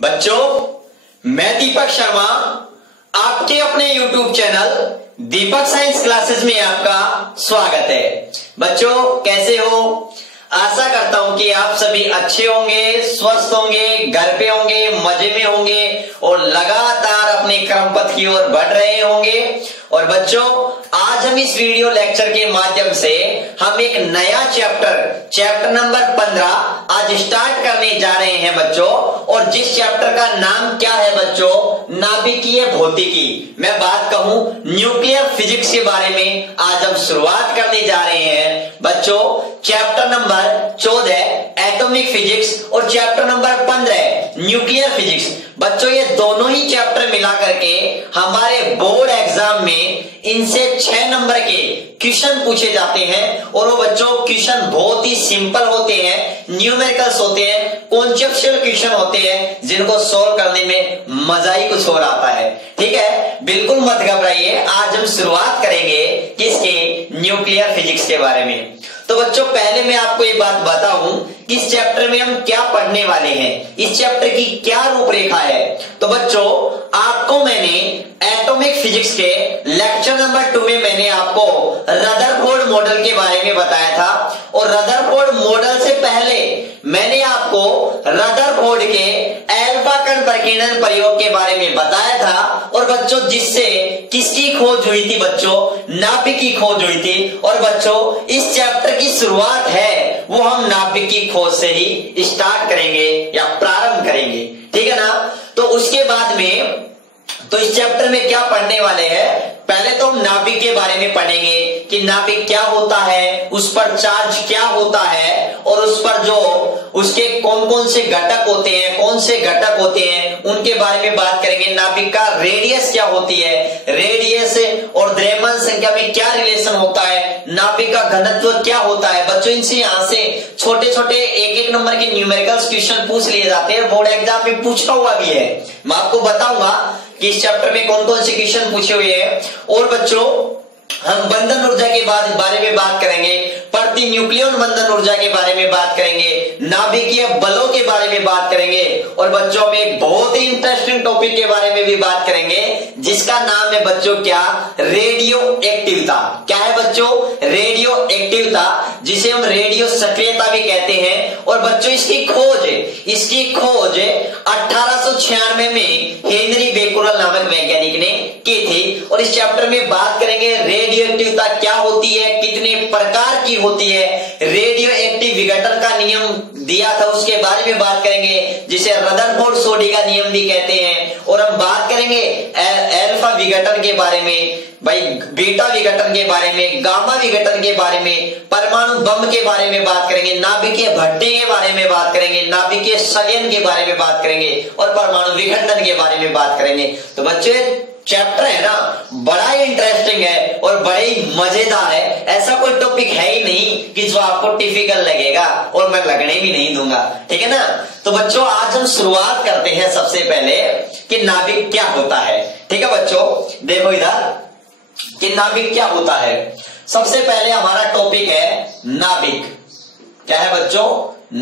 बच्चों, मैं दीपक शर्मा आपके अपने YouTube चैनल दीपक साइंस क्लासेस में आपका स्वागत है। बच्चों, कैसे हो? आशा करता हूं कि आप सभी अच्छे होंगे, स्वस्थ होंगे, घर पे होंगे, मजे में होंगे और लगातार अपने क्रम पथ की ओर बढ़ रहे होंगे। और बच्चों, आज हम इस वीडियो लेक्चर के माध्यम से हम एक नया चैप्टर नंबर 15 आज स्टार्ट करने जा रहे हैं बच्चों। और जिस चैप्टर का नाम क्या है बच्चों? नाभिकीय भौतिकी। मैं बात कहूं न्यूक्लियर फिजिक्स के बारे में आज हम शुरुआत करने जा रहे हैं बच्चों। चैप्टर नंबर 14 एटॉमिक फिजिक्स और चैप्टर नंबर 15 न्यूक्लियर फिजिक्स। बच्चों, ये दोनों ही चैप्टर मिला करके हमारे बोर्ड एग्जाम में इनसे 6 नंबर के क्वेश्चन पूछे जाते हैं। और वो बच्चों क्वेश्चन बहुत ही सिंपल होते हैं, न्यूमेरिकल्स होते हैं, कॉन्सेप्चुअल क्वेश्चन होते हैं, जिनको सोल्व करने में मजा ही कुछ और आता है। ठीक है, बिल्कुल मत घबराइए। आज हम शुरुआत करेंगे किसके? न्यूक्लियर फिजिक्स के बारे में। तो बच्चों, पहले मैं आपको ये बात बताऊं कि इस चैप्टर में हम क्या पढ़ने वाले हैं, इस चैप्टर की क्या रूपरेखा है। तो बच्चों, आपको मैंने एटॉमिक फिजिक्स के लेक्चर नंबर 2 में मैंने आपको रदरफोर्ड मॉडल के बारे में बताया था। और रदरफोर्ड मॉडल से पहले मैंने आपको रदरफोर्ड के एल्फा कण प्रकीर्णन प्रयोग के बारे में बताया था। और बच्चों, जिससे किसकी खोज हुई थी बच्चों? नाभिक की खोज हुई थी। और बच्चों, इस चैप्टर की शुरुआत है वो हम नाभिक की खोज से ही स्टार्ट करेंगे या प्रारंभ करेंगे। ठीक है ना? तो उसके बाद में तो इस चैप्टर में क्या पढ़ने वाले हैं? पहले तो हम नाभिक के बारे में पढ़ेंगे कि नाभिक क्या होता है, उस पर चार्ज क्या होता है और उस पर जो उसके कौन कौन से घटक होते हैं, कौन से घटक होते हैं, उनके बारे में बात करेंगे। नाभिक का रेडियस क्या होती है, रेडियस और द्रव्यमान संख्या में क्या रिलेशन होता है, नाभिक का घनत्व क्या होता है। बच्चों, इनसे यहां से छोटे छोटे एक नंबर के न्यूमेरिकल्स क्वेश्चन पूछ लिए जाते हैं, बोर्ड एग्जाम में पूछा हुआ भी है। मैं आपको बताऊंगा कि इस चैप्टर में कौन कौन से क्वेश्चन पूछे हुए हैं। और बच्चों, हम बंधन ऊर्जा के बारे में बात करेंगे, प्रति न्यूक्लियन बंधन ऊर्जा के बारे में बात करेंगे, नाभिकीय बलों के बारे में बात करेंगे। और बच्चों में एक बहुत ही इंटरेस्टिंग टॉपिक के बारे में भी बात करेंगे, जिसका नाम है बच्चों क्या? रेडियो एक्टिवता। क्या है बच्चों? रेडियो एक्टिवता, जिसे हम रेडियो सक्रियता भी कहते हैं। और बच्चों, इसकी खोज 1896 में हेनरी बेकुरल नामक वैज्ञानिक ने की थी। और इस चैप्टर में बात करेंगे रेडियो एक्टिवता क्या होती है, कितने प्रकार की होती है, रेडियो एक्टिव विघटन का नियम दिया था उसके बारे में बात करेंगे, जिसे रदरफोर्ड सोडी का नियम भी कहते हैं। और हम बात करेंगे अल्फा विघटन के बारे में, भाई बीटा विघटन के बारे में, गामा विघटन के बारे में, परमाणु बम के बारे में बात करेंगे, नाभिकीय भट्टे के बारे में बात करेंगे, नाभिकीय संलयन के बारे में बात करेंगे और परमाणु विघटन के बारे में बात करेंगे। तो बच्चों, चैप्टर है ना, बड़ा ही इंटरेस्टिंग है और बड़े ही मजेदार है। ऐसा कोई टॉपिक है ही नहीं कि जो आपको टिपिकल लगेगा, और मैं लगने भी नहीं दूंगा। ठीक है ना? तो बच्चों, आज हम शुरुआत करते हैं सबसे पहले कि नाभिक क्या होता है। ठीक है बच्चों, देखो इधर कि नाभिक क्या होता है। सबसे पहले हमारा टॉपिक है नाभिक। क्या है बच्चों?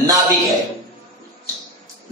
नाभिक है,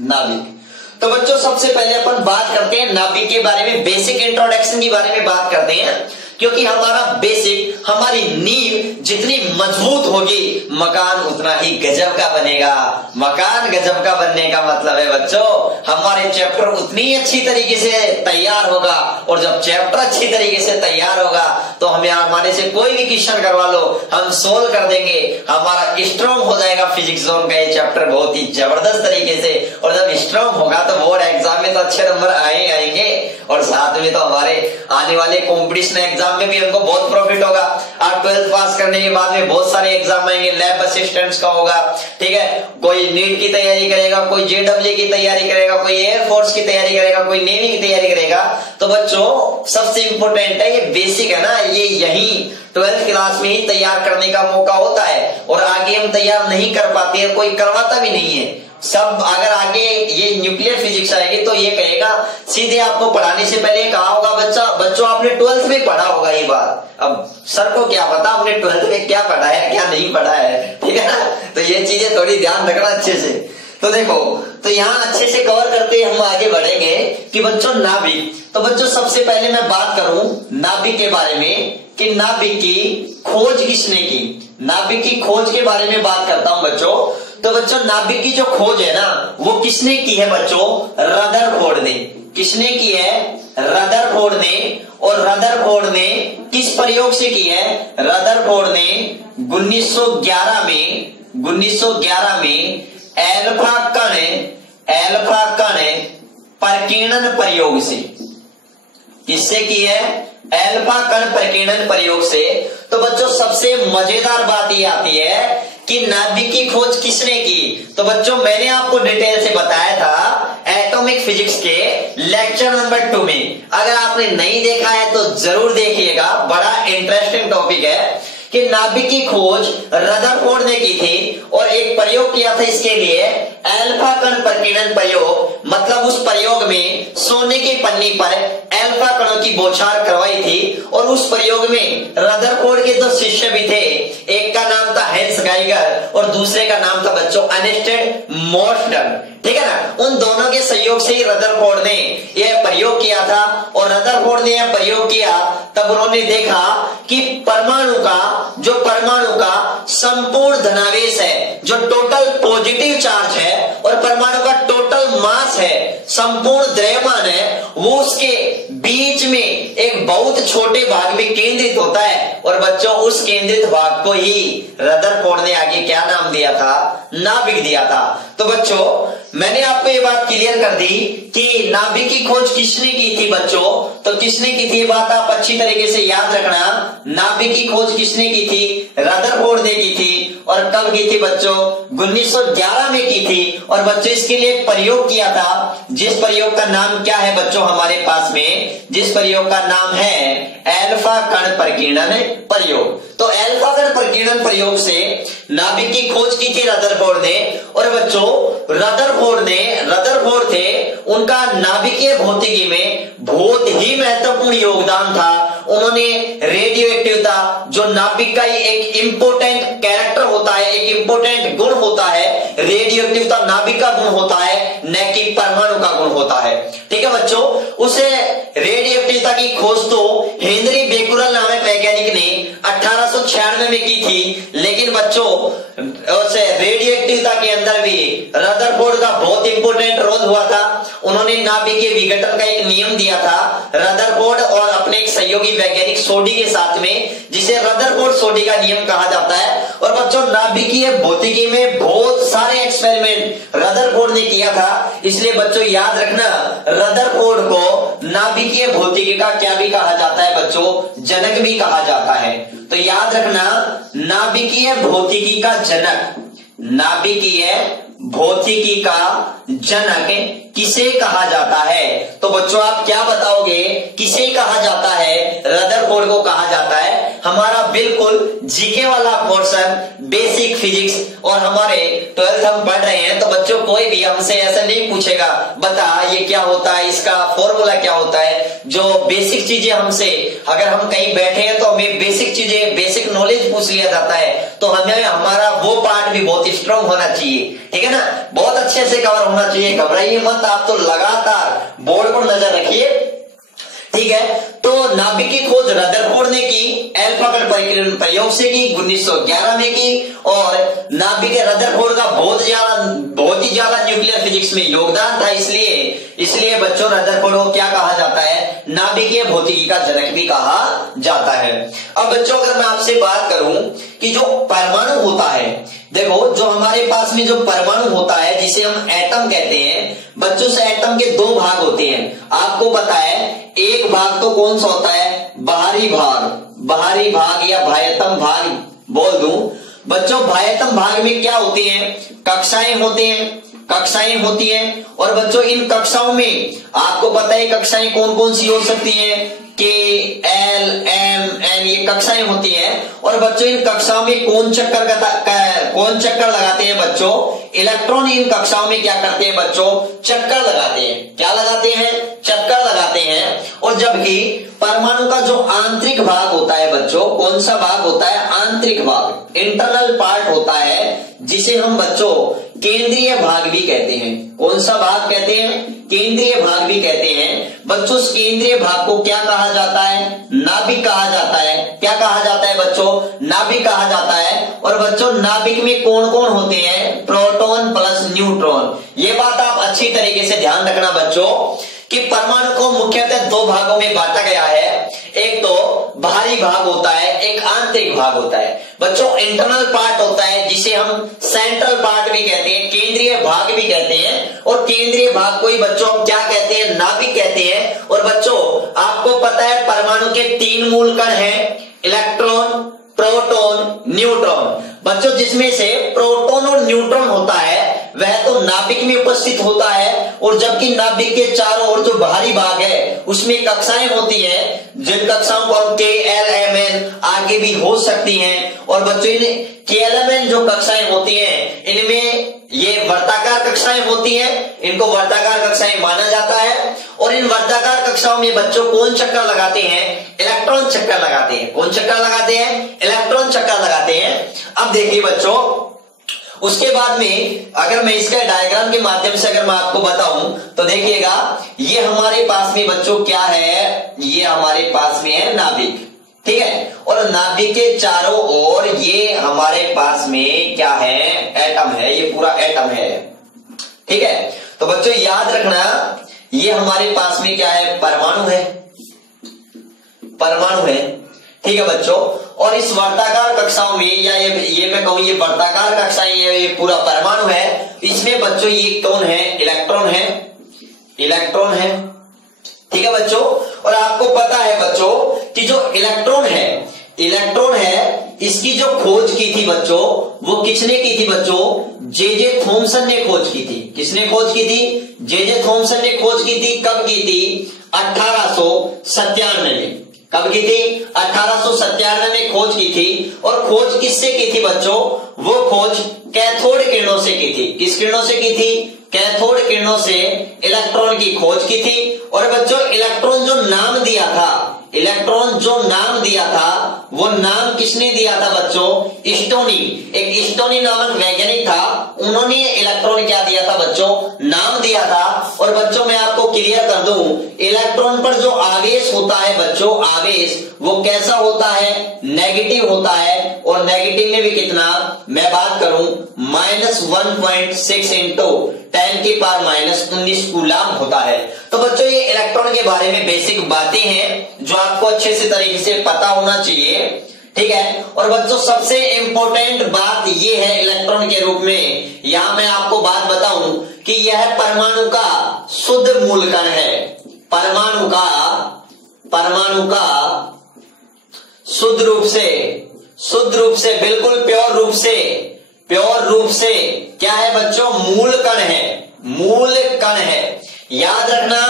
नाभिक। तो बच्चों, सबसे पहले अपन बात करते हैं नाभिक के बारे में, बेसिक इंट्रोडक्शन के बारे में बात करते हैं। क्योंकि हमारा बेसिक, हमारी नींव जितनी मजबूत होगी, मकान उतना ही गजब का बनेगा। मकान गजब का बनने का मतलब है बच्चों, हमारे चैप्टर उतनी अच्छी तरीके से तैयार होगा। और जब चैप्टर अच्छी तरीके से तैयार होगा तो हमें हमारे से कोई भी क्वेश्चन करवा लो, हम सोल्व कर देंगे। हमारा स्ट्रॉन्ग हो जाएगा फिजिक्स जोन का ये चैप्टर बहुत ही जबरदस्त तरीके से। और जब स्ट्रॉन्ग होगा तो बोर्ड एग्जाम में तो अच्छे नंबर आएंगे और साथ में तो हमारे आने वाले कॉम्पिटिशन एग्जाम में भी हमको बहुत प्रॉफिट होगा। आप 12th पास करने के बाद में बहुत सारे एग्जाम आएंगे, लैब असिस्टेंट्स का होगा। ठीक है, कोई नीट की तैयारी करेगा, कोई जेडब्ल्यू की तैयारी करेगा, कोई एयरफोर्स की तैयारी करेगा, कोई नेवी की तैयारी करेगा। तो बच्चों, सबसे इंपॉर्टेंट है ये बेसिक है ना, ये यही 12th क्लास में ही तैयार करने का मौका होता है। और आगे हम तैयार नहीं कर पाते हैं, कोई करवाता भी नहीं है। सब अगर आगे ये न्यूक्लियर फिजिक्स आएगी तो ये कहेगा, सीधे आपको पढ़ाने से पहले कहा होगा बच्चों आपने 12th में पढ़ा होगा ये बात। अब सर को क्या पता आपने 12th में क्या पढ़ा है क्या नहीं पढ़ा है। ठीक है ना? तो ये चीजें थोड़ी ध्यान रखना अच्छे से। तो देखो, तो यहाँ अच्छे से कवर करते हम आगे बढ़ेंगे कि बच्चों नाभिक। तो बच्चों सबसे पहले मैं बात करूं नाभिक के बारे में कि नाभिक की खोज किसने की। नाभिक की खोज के बारे में बात करता हूं बच्चों। तो बच्चों नाभिक की जो खोज है ना वो किसने की है बच्चों? रदरफोर्ड ने। किसने की है? रदरफोर्ड ने। और रदरफोर्ड ने किस प्रयोग से की है? रदरफोर्ड ने 1911 में एल्फा कण प्रकीर्णन प्रयोग से। किससे की है? एल्फा कण प्रकीर्णन प्रयोग से। तो बच्चों सबसे मजेदार बात ये आती है कि नाभिक की खोज किसने की। तो बच्चों मैंने आपको डिटेल से बताया था एटॉमिक फिजिक्स के लेक्चर नंबर 2 में। अगर आपने नहीं देखा है तो जरूर देखिएगा, बड़ा इंटरेस्टिंग टॉपिक है कि नाभिक की खोज रदरफोर्ड ने की थी और एक प्रयोग किया था इसके लिए, एल्फा कण प्रकीर्णन प्रयोग। मतलब उस प्रयोग में सोने की पन्नी पर एल्फा कणों की बौछार करवाई थी और उस प्रयोग में रदरफोर्ड के 2 शिष्य भी थे। एक का नाम था हेंस गाइगर और दूसरे का नाम था बच्चों अर्नेस्ट मोर्टन। ठीक है ना? उन दोनों के सहयोग से ही रदरफोर्ड ने यह प्रयोग किया था। और रदरफोर्ड ने यह प्रयोग किया तब उन्होंने देखा कि परमाणु का संपूर्ण धनावेश है, जो टोटल पॉजिटिव चार्ज है, और परमाणु का टोटल मास है, संपूर्ण द्रव्यमान है, वो उसके बीच में एक बहुत छोटे भाग में केंद्रित होता है। और बच्चों उस केंद्रित भाग को ही रदरफोर्ड ने आगे क्या नाम दिया था? नाभिक दिया था। तो बच्चों मैंने आपको ये बात क्लियर कर दी कि नाभिक की खोज किसने की थी बच्चों। तो किसने की थी ये बात आप अच्छी तरीके से याद रखना। नाभिक की खोज किसने की थी? रदरफोर्ड ने की थी। और कब की थी बच्चों? 1911 में की थी। और बच्चों इसके लिए एक प्रयोग किया था, जिस प्रयोग का नाम क्या है बच्चों हमारे पास में? जिस प्रयोग का नाम है एल्फा कण प्रकीर्णन प्रयोग। तो एल्फा कण प्रकीर्णन प्रयोग से नाभिक की खोज की थी रदरफोर्ड ने। और बच्चों रदरफोर्ड थे, उनका नाभिकीय भौतिकी में बहुत ही महत्वपूर्ण योगदान था। उन्होंने रेडियो एक्टिविटी, जो नाभिक का एक इंपोर्टेंट कैरेक्टर होता है, एक इंपोर्टेंट गुण होता है, रेडियो एक्टिविटी नाभिक का गुण होता है, न कि परमाणु का गुण होता है। ठीक है बच्चों, उसे रेडियो एक्टिविटी की खोज तो हेनरी बेकुरल नामक वैज्ञानिक ने 1896 में की थी। लेकिन बच्चों उसे रेडियो एक्टिविटी के अंदर भी रदरफोर्ड का बहुत इंपोर्टेंट रोल हुआ था। उन्होंने नाभिकीय विघटन का एक नियम दिया था, रदरफोर्ड और अपने एक सहयोगी वैज्ञानिक सोडी के साथ में, जिसे रदरफोर्ड सोडी का नियम कहा जाता है। और बच्चों नाभिकीय भौतिकी में बहुत सारे एक्सपेरिमेंट रदरफोर्ड ने किया था। इसलिए बच्चों याद रखना, रदरफोर्ड को नाभिकीय भौतिकी का क्या भी कहा जाता है बच्चों? जनक भी कहा जाता है। तो याद रखना, नाभिकीय भौतिकी का जनक, नाभिकीय भौतिकी का जनक किसे कहा जाता है? तो बच्चों आप क्या बताओगे, किसे कहा जाता है? रदरफोर्ड को कहा जाता है। हमारा बिल्कुल जीके वाला पोर्शन बेसिक फिजिक्स और हमारे 12th हम पढ़ रहे हैं। तो बच्चों कोई भी हमसे ऐसा नहीं पूछेगा बता ये क्या होता है, इसका फॉर्मूला क्या होता है। जो बेसिक चीजें हमसे, अगर हम कहीं बैठे हैं तो हमें बेसिक चीजें, बेसिक नॉलेज पूछ लिया जाता है, तो हमें हमारा वो पार्ट भी बहुत स्ट्रांग होना चाहिए। ठीक है ना? बहुत अच्छे से कवर होना चाहिए। घबराइए मत, आप तो लगातार बोर्ड पर नजर रखिए। ठीक है, तो नाभिक की खोज रदरफोर्ड ने की, एल्फा कण प्रकीर्णन प्रयोग से की, 1911 में की। और नाभिक रदरफोर्ड का बहुत ही ज्यादा न्यूक्लियर फिजिक्स में योगदान था। इसलिए बच्चों रदरफोर्ड को क्या कहा जाता है? नाभिकीय भौतिकी का जनक भी कहा जाता है। अब बच्चों अगर मैं आपसे बात करूं कि जो परमाणु होता है, देखो जो हमारे पास में जो परमाणु होता है जिसे हम एटम कहते हैं बच्चों, से एटम के 2 भाग होते हैं। आपको पता है एक भाग तो कौन सा होता है? बाहरी भाग या बाह्यतम भाग बोल दूं। बच्चों बाह्यतम भाग में क्या होते हैं? कक्षाएं होती हैं। और बच्चों इन कक्षाओं में आपको पता है कक्षाएं कौन कौन सी हो सकती हैं? K, L, M, N ये कक्षाएं होती हैं। और बच्चों इन कक्षाओं में कौन चक्कर लगाते हैं बच्चों? इलेक्ट्रॉन इन कक्षाओं में क्या करते हैं बच्चों? चक्कर लगाते हैं। क्या लगाते हैं? चक्कर लगाते हैं। और जबकि परमाणु का जो आंतरिक भाग होता है बच्चों, कौन सा भाग होता है? आंतरिक भाग, इंटरनल पार्ट होता है, जिसे हम बच्चों केंद्रीय भाग भी कहते हैं। कौन सा भाग कहते हैं? केंद्रीय भाग भी कहते हैं। बच्चों इस केंद्रीय भाग को क्या कहा जाता है? नाभिक कहा जाता है। क्या कहा जाता है बच्चों? नाभिक कहा जाता है। और बच्चों नाभिक में कौन कौन होते हैं? Proton plus neutron. ये बात आप अच्छी तरीके से ध्यान रखना बच्चों कि परमाणु को मुख्यतः दो भागों में बांटा गया है। एक तो बाहरी भाग होता है, एक आंतरिक भाग होता है। बच्चों इंटरनल पार्ट होता है जिसे हम सेंट्रल पार्ट भी कहते हैं, केंद्रीय भाग भी कहते हैं। और केंद्रीय भाग को ही बच्चों हम क्या कहते हैं? नाभिक कहते हैं। और बच्चों आपको पता है परमाणु के 3 मूल कण हैं, इलेक्ट्रॉन, प्रोटॉन, न्यूट्रॉन। बच्चों जिसमें से प्रोटॉन और न्यूट्रॉन होता है वह तो नाभिक में उपस्थित होता है, और जबकि नाभिक के चारों ओर जो बाहरी भाग है उसमें कक्षाएं होती हैं, जिन कक्षाओं को हम KLMN आगे भी हो सकती हैं। और बच्चों इन KLMN जो कक्षाएं होती हैं इनमें ये वर्ताकार कक्षाएं होती हैं, इनको वर्ताकार कक्षाएं माना जाता है। और इन वर्ताकार कक्षाओं में बच्चों कौन चक्कर लगाते हैं? इलेक्ट्रॉन चक्कर लगाते हैं। कौन चक्कर लगाते हैं? इलेक्ट्रॉन चक्कर लगाते हैं। अब देखिए बच्चों उसके बाद में अगर मैं इसका डायग्राम के माध्यम से अगर मैं आपको बताऊं तो देखिएगा ये हमारे पास में बच्चों क्या है? ये हमारे पास में है नाभिक, ठीक है। और नाभिक के चारों ओर ये हमारे पास में क्या है? एटम है, ये पूरा एटम है, ठीक है। तो बच्चों याद रखना ये हमारे पास में क्या है? परमाणु है, परमाणु है, ठीक है बच्चों। और इस वर्ताकार कक्षाओं में या ये मैं कहूं ये वर्ताकार कक्षाएं, ये पूरा परमाणु है। इसमें बच्चों ये कौन है? इलेक्ट्रॉन है, इलेक्ट्रॉन है, ठीक है बच्चों। और आपको पता है बच्चों कि जो इलेक्ट्रॉन है, इलेक्ट्रॉन है इसकी जो खोज की थी बच्चों वो किसने की थी बच्चों? J.J. थॉमसन ने खोज की थी। किसने खोज की थी? J.J. थॉमसन ने खोज की थी। कब की थी? 1897 में। कब की थी? 1897 में खोज की थी। और खोज किससे की थी बच्चों? वो खोज कैथोड किरणों से की थी। किस किरणों से की थी? कैथोड किरणों से इलेक्ट्रॉन की खोज की थी। और बच्चों इलेक्ट्रॉन जो नाम दिया था, इलेक्ट्रॉन जो नाम दिया था वो नाम किसने दिया था बच्चों? स्टोनी। एक स्टोनी नामक वैज्ञानिक था, उन्होंने इलेक्ट्रॉन क्या दिया था बच्चों? नाम दिया था। और बच्चों मैं आपको क्लियर कर दूं इलेक्ट्रॉन पर जो आवेश होता है बच्चों, आवेश वो कैसा होता है? नेगेटिव होता है। और नेगेटिव में भी कितना? मैं बात करूं -1.6 इंटू 10⁻⁻19 कूलम होता है। तो बच्चों ये इलेक्ट्रॉन के बारे में बेसिक बातें हैं जो आपको अच्छे से तरीके से पता होना चाहिए, ठीक है। और बच्चों सबसे इंपॉर्टेंट बात ये है इलेक्ट्रॉन के रूप में, यहां मैं आपको बात बताऊं कि यह परमाणु का शुद्ध मूल कण है। परमाणु का शुद्ध रूप से बिल्कुल प्योर रूप से क्या है बच्चों? मूल कण है, मूल कण है। याद रखना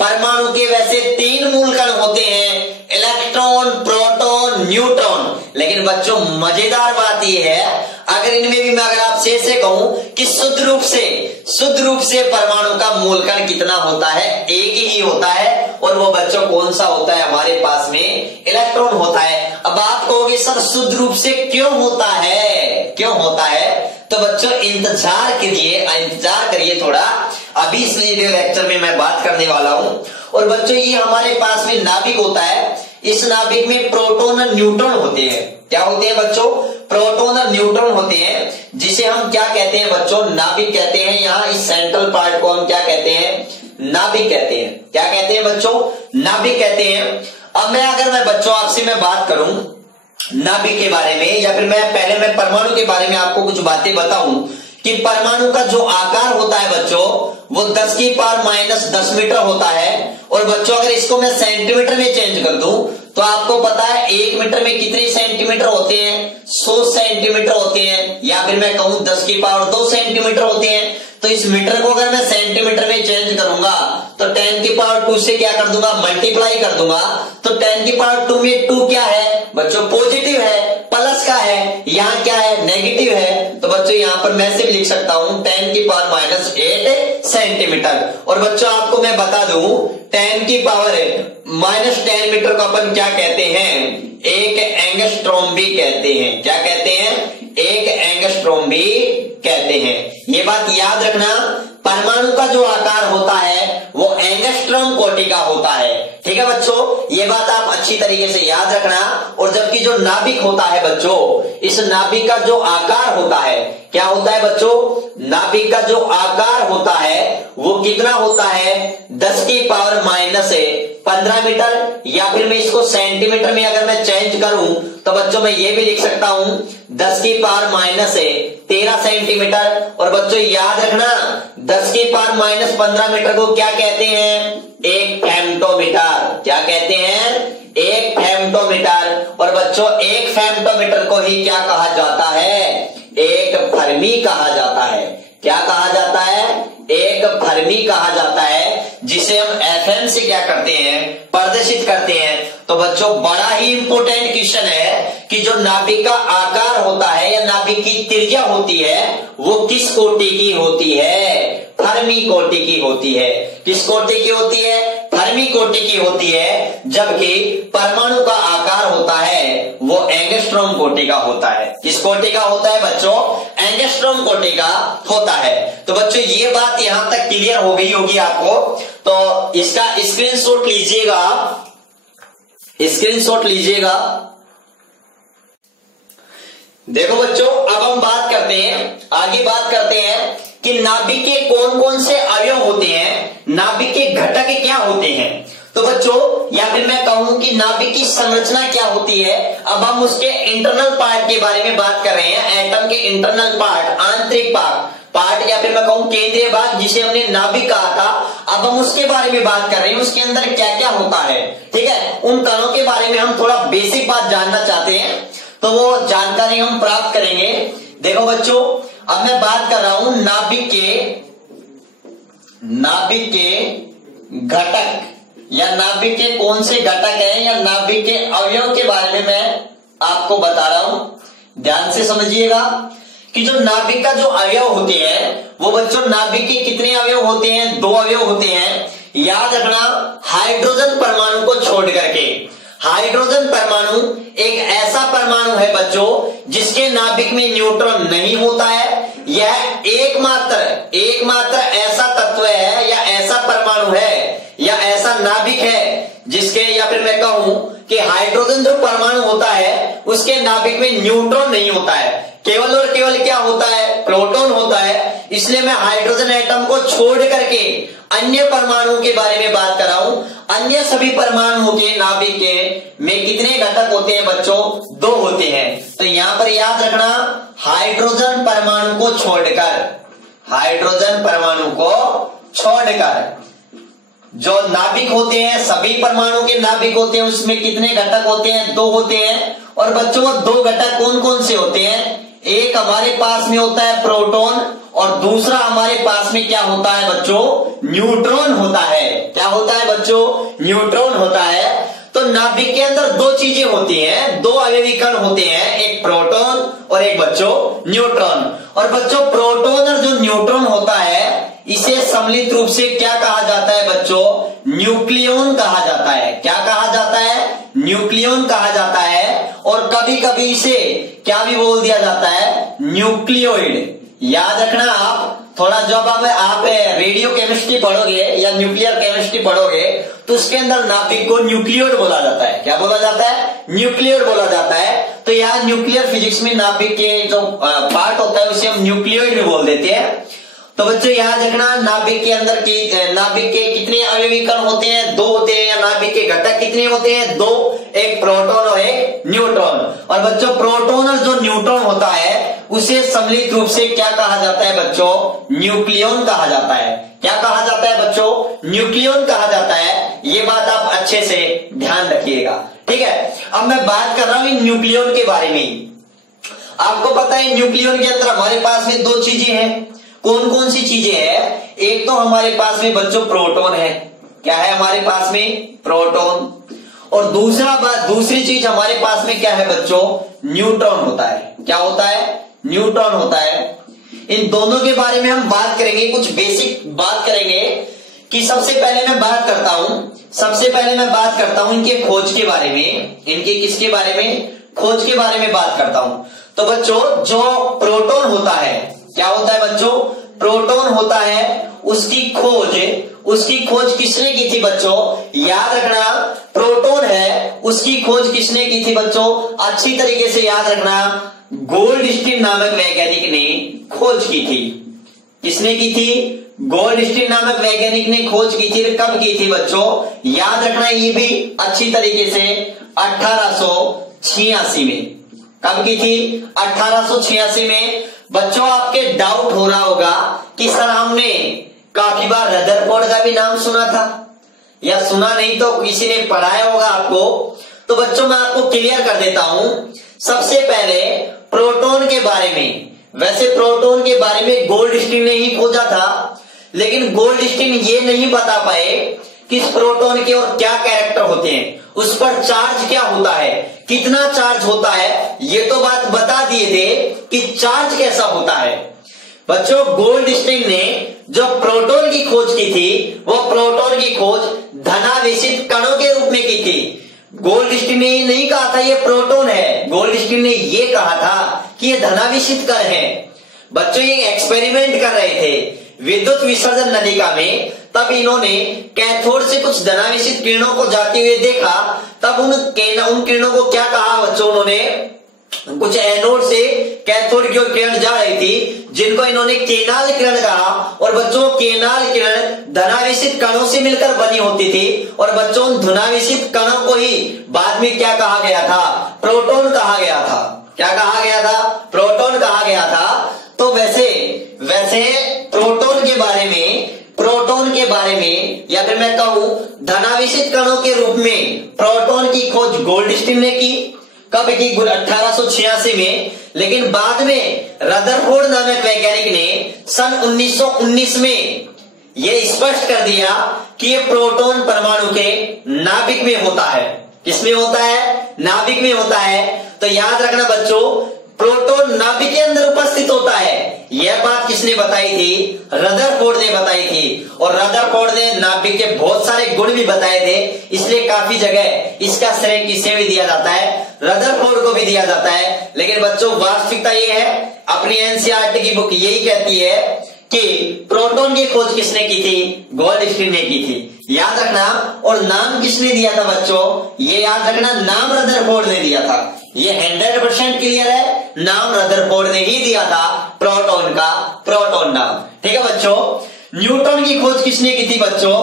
परमाणु के वैसे 3 मूल कण होते हैं, इलेक्ट्रॉन, प्रोटॉन, न्यूट्रॉन। लेकिन बच्चों मजेदार बात यह है अगर इनमें भी मैं अगर आपसे ऐसे कहूं कि शुद्ध रूप से परमाणु का मूल कण कितना होता है? एक ही होता है। और वो बच्चों कौन सा होता है? हमारे पास में इलेक्ट्रॉन होता है। अब आप कहोगे सर शुद्ध रूप से क्यों होता है? तो बच्चों इंतजार करिए थोड़ा, अभी इस वीडियो लेक्चर में मैं बात करने वाला हूं। और बच्चों ये हमारे पास में नाभिक होता है, इस नाभिक में प्रोटॉन और न्यूट्रॉन होते हैं। क्या होते हैं बच्चों? प्रोटॉन और न्यूट्रॉन होते हैं, जिसे हम क्या कहते हैं बच्चों? नाभिक कहते हैं। यहाँ इस सेंट्रल पार्ट को हम क्या कहते हैं? नाभिक कहते हैं। क्या कहते हैं बच्चों? नाभिक कहते हैं। अब मैं बच्चों आपसे मैं बात करूं नाभिक के बारे में, या फिर मैं परमाणु के बारे में आपको कुछ बातें बताऊं कि परमाणु का जो आकार होता है बच्चों वो 10⁻⁻10 मीटर होता है। और बच्चों अगर इसको मैं सेंटीमीटर में चेंज कर दूं तो आपको पता है 1 मीटर में कितने सेंटीमीटर होते हैं? 100 सेंटीमीटर होते हैं। या फिर मैं कहूं 10⁻2 सेंटीमीटर होते हैं। तो इस मीटर को अगर मैं सेंटीमीटर में चेंज करूंगा तो 10⁻2 से क्या कर दूंगा? मल्टीप्लाई कर दूंगा। तो 10⁻2 में 2 क्या है बच्चों? पॉजिटिव है, प्लस का है। यहाँ क्या है? नेगेटिव है तो बच्चों यहां पर मैं सिर्फ लिख सकता हूं 10 की पावर माइनस 8 सेंटीमीटर। और बच्चों आपको मैं बता दूं 10 की पावर माइनस 10 मीटर को अपन क्या कहते हैं, एक एंगस्ट्रॉम भी कहते हैं। क्या कहते हैं, एक एंगस्ट्रॉम भी कहते हैं। ये बात याद रखना, परमाणु का जो आकार होता है वो एंगस्ट्रॉम कोटि का होता है। ठीक है बच्चों, ये बात आप अच्छी तरीके से याद रखना। और जबकि जो नाभिक होता है बच्चों, इस नाभिक का जो आकार होता है, क्या होता है बच्चों, नाभिक का जो आकार होता है वो कितना होता है, 10 की पावर माइनस 15 मीटर। या फिर मैं इसको सेंटीमीटर में अगर मैं चेंज करूं तो बच्चों मैं ये भी लिख सकता हूं 10 की पावर माइनस 13 सेंटीमीटर। और बच्चों याद रखना 10 की पावर माइनस 15 मीटर को क्या कहते हैं, एक फेम्टोमीटर। क्या कहते हैं, एक फेम्टोमीटर। और बच्चों एक फेम्टोमीटर को ही क्या कहा जाता है, एक फर्मी कहा जाता है। क्या कहा जाता है, एक फर्मी कहा जाता है, जिसे हम एफएम से क्या करते हैं, प्रदर्शित करते हैं। तो बच्चों बड़ा ही इंपॉर्टेंट क्वेश्चन है कि जो नाभिक का आकार होता है या नाभिक की त्रिज्या होती है वो किस कोटि की होती है, फर्मी कोटि की होती है। किस कोटि की होती है, फर्मी कोटि की होती है। जबकि परमाणु का आकार होता है वो एंगस्ट्रॉम कोटि का होता है। किस कोटि का होता है बच्चों, एंगस्ट्रॉम कोटि का होता है। तो बच्चों ये बात यहां तक क्लियर हो गई होगी आपको। तो इसका स्क्रीनशॉट लीजिएगा, स्क्रीनशॉट लीजिएगा। देखो बच्चों अब हम बात करते हैं, आगे बात करते हैं कि नाभिक के कौन कौन से अवयव होते हैं, नाभिक के घटक क्या होते हैं। तो बच्चों या फिर मैं कहूं कि नाभिक की संरचना क्या होती है। अब हम उसके इंटरनल पार्ट के बारे में बात कर रहे हैं, एटम के इंटरनल पार्ट, आंतरिक पार्ट या फिर मैं कहूं केंद्रीय भाग, जिसे हमने नाभिक कहा था। अब हम उसके बारे में बात कर रहे हैं, उसके अंदर क्या क्या होता है। ठीक है, उन कणों के बारे में हम थोड़ा बेसिक बात जानना चाहते हैं, तो वो जानकारी हम प्राप्त करेंगे। देखो बच्चों अब मैं बात कर रहा हूं नाभिक के घटक या नाभिक के कौन से घटक हैं या नाभिक के अवयव के बारे में मैं आपको बता रहा हूं। ध्यान से समझिएगा कि जो नाभिक का जो अवयव होते हैं वो बच्चों नाभिक के कितने अवयव होते हैं, 2 अवयव होते हैं। याद रखना, हाइड्रोजन परमाणु को छोड़ करके। हाइड्रोजन परमाणु एक ऐसा परमाणु है बच्चों जिसके नाभिक में न्यूट्रॉन नहीं होता है। यह एकमात्र ऐसा तत्व है या ऐसा परमाणु है या ऐसा नाभिक है जिसके, या फिर मैं कहूं कि हाइड्रोजन जो परमाणु होता है उसके नाभिक में न्यूट्रॉन नहीं होता है, केवल और केवल क्या होता है, प्रोटॉन होता है। इसलिए मैं हाइड्रोजन एटम को छोड़ करके अन्य परमाणुओं के बारे में बात कर रहा हूं। अन्य सभी परमाणुओं के नाभिक के में कितने घटक होते हैं बच्चों, 2 होते हैं। तो यहां पर याद रखना, हाइड्रोजन परमाणु को छोड़कर जो नाभिक होते हैं, सभी परमाणु के नाभिक होते हैं, उसमें कितने घटक होते हैं, 2 होते हैं। और बच्चों वो 2 घटक कौन कौन से होते हैं, एक हमारे पास में होता है प्रोटॉन और दूसरा हमारे पास में क्या होता है बच्चों, न्यूट्रॉन होता है। क्या होता है बच्चों, न्यूट्रॉन होता है। तो नाभिक के अंदर 2 चीजें होती हैं, 2 अवयवी कण होते हैं, एक प्रोटॉन और एक बच्चों न्यूट्रॉन। और बच्चों प्रोटॉन और जो न्यूट्रॉन होता है इसे सम्मिलित रूप से क्या कहा जाता है बच्चों, न्यूक्लियॉन कहा जाता है। क्या कहा जाता है, न्यूक्लियॉन कहा जाता है। और कभी कभी इसे क्या भी बोल दिया जाता है, न्यूक्लियोइड। याद रखना आप थोड़ा, जब आप रेडियो केमिस्ट्री पढ़ोगे या न्यूक्लियर केमिस्ट्री पढ़ोगे तो उसके अंदर नाभिक को न्यूक्लियोइड बोला जाता है। क्या बोला जाता है, न्यूक्लियोइड बोला जाता है। तो यहाँ न्यूक्लियर फिजिक्स में नाभिक के जो पार्ट होता है उसे हम न्यूक्लियोइड भी बोल देते हैं। तो बच्चों याद रखना, नाभिक के अंदर नाभिक के कितने अवयवी कण होते हैं, 2 होते हैं। या नाभिक के घटक कितने होते हैं, 2, एक प्रोटॉन और एक न्यूट्रॉन। और बच्चों प्रोटॉन और जो न्यूट्रॉन होता है उसे सम्मिलित रूप से क्या कहा जाता है बच्चों, न्यूक्लियॉन कहा जाता है। क्या कहा जाता है बच्चों, न्यूक्लियॉन कहा जाता है। ये बात आप अच्छे से ध्यान रखिएगा। ठीक है, अब मैं बात कर रहा हूं न्यूक्लियॉन के बारे में। आपको पता है न्यूक्लियॉन के अंदर हमारे पास में 2 चीजें हैं। कौन कौन सी चीजें हैं, एक तो हमारे पास में बच्चों प्रोटॉन है। क्या है हमारे पास में, प्रोटॉन। और दूसरी चीज हमारे पास में क्या है बच्चों, न्यूट्रॉन होता है। क्या होता है, न्यूट्रॉन होता है। इन दोनों के बारे में हम बात करेंगे, कुछ बेसिक बात करेंगे कि सबसे पहले मैं बात करता हूं इनके खोज के बारे में। इनके किसके बारे में? खोज के बारे में बात करता हूं। तो बच्चों, जो प्रोटॉन होता है, क्या होता है बच्चों? प्रोटॉन होता है, उसकी खोज किसने की थी बच्चों? याद रखना, प्रोटॉन है, उसकी खोज किसने की थी बच्चों? अच्छी तरीके से याद रखना, गोल्डस्टीन नामक वैज्ञानिक ने खोज की थी। किसने की थी? गोल्डस्टीन नामक वैज्ञानिक ने खोज की थी। कब की थी बच्चों? याद रखना ये भी अच्छी तरीके से, 1886 में। कब की थी? 1886 में। बच्चों, आपके डाउट हो रहा होगा कि सर हमने काफी बार रदरफोर्ड का भी नाम सुना था, या सुना नहीं तो किसी ने पढ़ाया होगा आपको। तो बच्चों, मैं आपको क्लियर कर देता हूं। सबसे पहले प्रोटॉन के बारे में, वैसे प्रोटॉन के बारे में गोल्डस्टीन ने ही खोजा था, लेकिन गोल्डस्टीन ये नहीं बता पाए कि इस प्रोटॉन के और क्या कैरेक्टर होते हैं, उस पर चार्ज क्या होता है, कितना चार्ज होता है। ये तो बात बता दिए थे कि चार्ज कैसा होता है। बच्चों, गोल्डस्टीन ने जो प्रोटॉन की खोज की थी, वो प्रोटॉन की खोज धनावेशित कणों के रूप में की थी। गोल्डस्टीन ने ये नहीं कहा था ये प्रोटॉन है, गोल्डस्टीन ने ये कहा था कि ये धनावेशित कण है। बच्चों, ये एक्सपेरिमेंट कर रहे थे विद्युत विसर्जन नलिका में, तब इन्होंने कैथोड से कुछ धनावेशित किरणों को जाते हुए देखा। तब उन किरणों को क्या कहा बच्चों? उन्होंने कुछ एनोड से कैथोड की ओर किरण जा रही थी, जिनको इन्होंने केनाल किरण कहा। और बच्चों, केनाल किरण धनावेशित कणों से मिलकर बनी होती थी। और बच्चों, उन धनावेशित कणों को ही बाद में क्या कहा गया था? प्रोटॉन कहा गया था। क्या कहा गया था? प्रोटॉन कहा गया था। तो वैसे प्रोटॉन के बारे में या फिर मैं कहूं धनावेशित कणों के रूप में प्रोटॉन की खोज गोल्डस्टीन ने की। कब की? 1886 में। लेकिन बाद में रदरफोर्ड नामक वैज्ञानिक ने सन 1919 में यह स्पष्ट कर दिया कि ये प्रोटॉन परमाणु के नाभिक में होता है। किसमें होता है? नाभिक में होता है। तो याद रखना बच्चों, प्रोटॉन नाभिक के अंदर उपस्थित होता है। यह बात किसने बताई थी? रदरफोर्ड ने बताई थी। और रदरफोर्ड ने नाभिक के बहुत सारे गुण भी बताए थे, इसलिए काफी जगह इसका श्रेय किसे भी दिया जाता है? रदरफोर्ड को भी दिया जाता है। लेकिन बच्चों, वास्तविकता ये है, अपनी एनसीईआरटी की बुक यही कहती है कि प्रोटॉन की खोज किसने की थी? गोल्डस्टीन ने की थी। याद रखना। और नाम किसने दिया था बच्चों? ये याद रखना, नाम रदरफोर्ड ने दिया था। ये 100% क्लियर है, नाम रदरफोर्ड ने ही दिया था प्रोटॉन का, प्रोटॉन नाम। ठीक है बच्चों। न्यूट्रॉन की खोज किसने की थी बच्चों?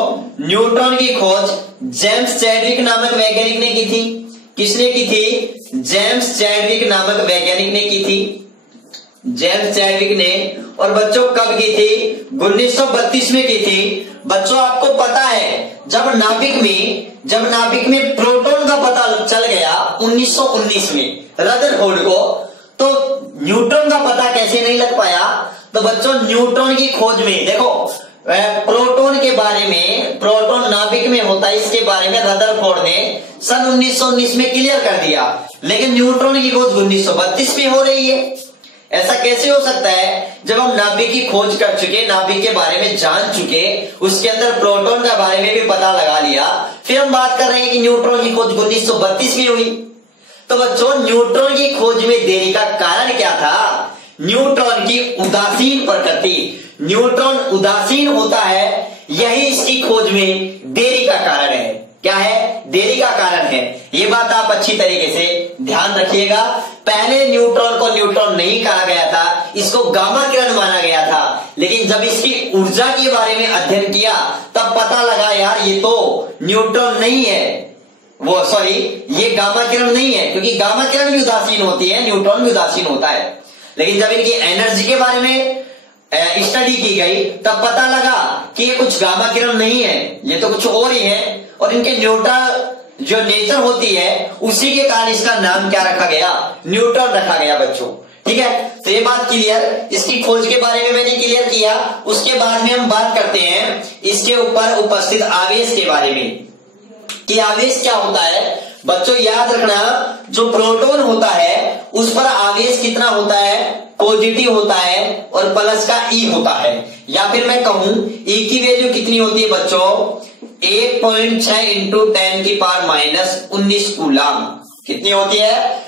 न्यूट्रॉन की खोज जेम्स चैडविक नामक वैज्ञानिक ने की थी। किसने की थी? जेम्स चैडविक नामक वैज्ञानिक ने की थी। जेम्स चैडविक ने। और बच्चों, कब की थी? 1932 में की थी। बच्चों, आपको पता है जब नाभिक में प्रोटॉन का पता चल गया 1919 में रदरफोर्ड को, तो न्यूट्रॉन का पता कैसे नहीं लग पाया? तो बच्चों, न्यूट्रॉन की खोज में देखो, प्रोटॉन के बारे में, प्रोटॉन नाभिक में होता है, इसके बारे में रदरफोर्ड ने सन 1919 में क्लियर कर दिया। लेकिन न्यूट्रॉन की खोज 1932 में हो रही है। ऐसा कैसे हो सकता है? जब हम नाभिक की खोज कर चुके, नाभिक के बारे में जान चुके, उसके अंदर प्रोटॉन के बारे में भी पता लगा लिया, फिर हम बात कर रहे हैं कि न्यूट्रॉन की खोज 1932 में हुई। तो बच्चों, न्यूट्रॉन की खोज में देरी का कारण क्या था? न्यूट्रॉन की उदासीन प्रकृति। न्यूट्रॉन उदासीन होता है, यही इसकी खोज में देरी का कारण है। क्या है? देरी का कारण है। ये बात आप अच्छी तरीके से ध्यान रखिएगा। पहले न्यूट्रॉन को न्यूट्रॉन नहीं कहा गया था, इसको गामा किरण माना गया था। लेकिन जब इसकी ऊर्जा के बारे में अध्ययन किया, तब पता लगा यार ये तो न्यूट्रॉन नहीं है, ये गामा किरण नहीं है, क्योंकि गामा किरण भी उदासीन होती है, न्यूट्रॉन भी उदासीन होता है। लेकिन जब इनकी एनर्जी के बारे में स्टडी की गई, तब पता लगा कि ये कुछ गामा किरण नहीं है, ये तो कुछ और ही है। और इनके न्यूट्रॉन जो नेचर होती है, उसी के कारण इसका नाम क्या रखा गया? न्यूट्रॉन रखा गया बच्चों। ठीक है, तो ये बात क्लियर। इसकी खोज के बारे में मैंने क्लियर किया। उसके बाद में हम बात करते हैं इसके ऊपर उपस्थित आवेश के बारे में, कि आवेश क्या होता है। बच्चों याद रखना, जो प्रोटॉन होता है उस पर आवेश कितना होता है, पॉजिटिव होता है और प्लस का ई होता है। या फिर मैं कहूं ई की वैल्यू कितनी होती है बच्चों, 1.6 इंटू 10 की पावर माइनस 19 कूलम। कितनी होती है,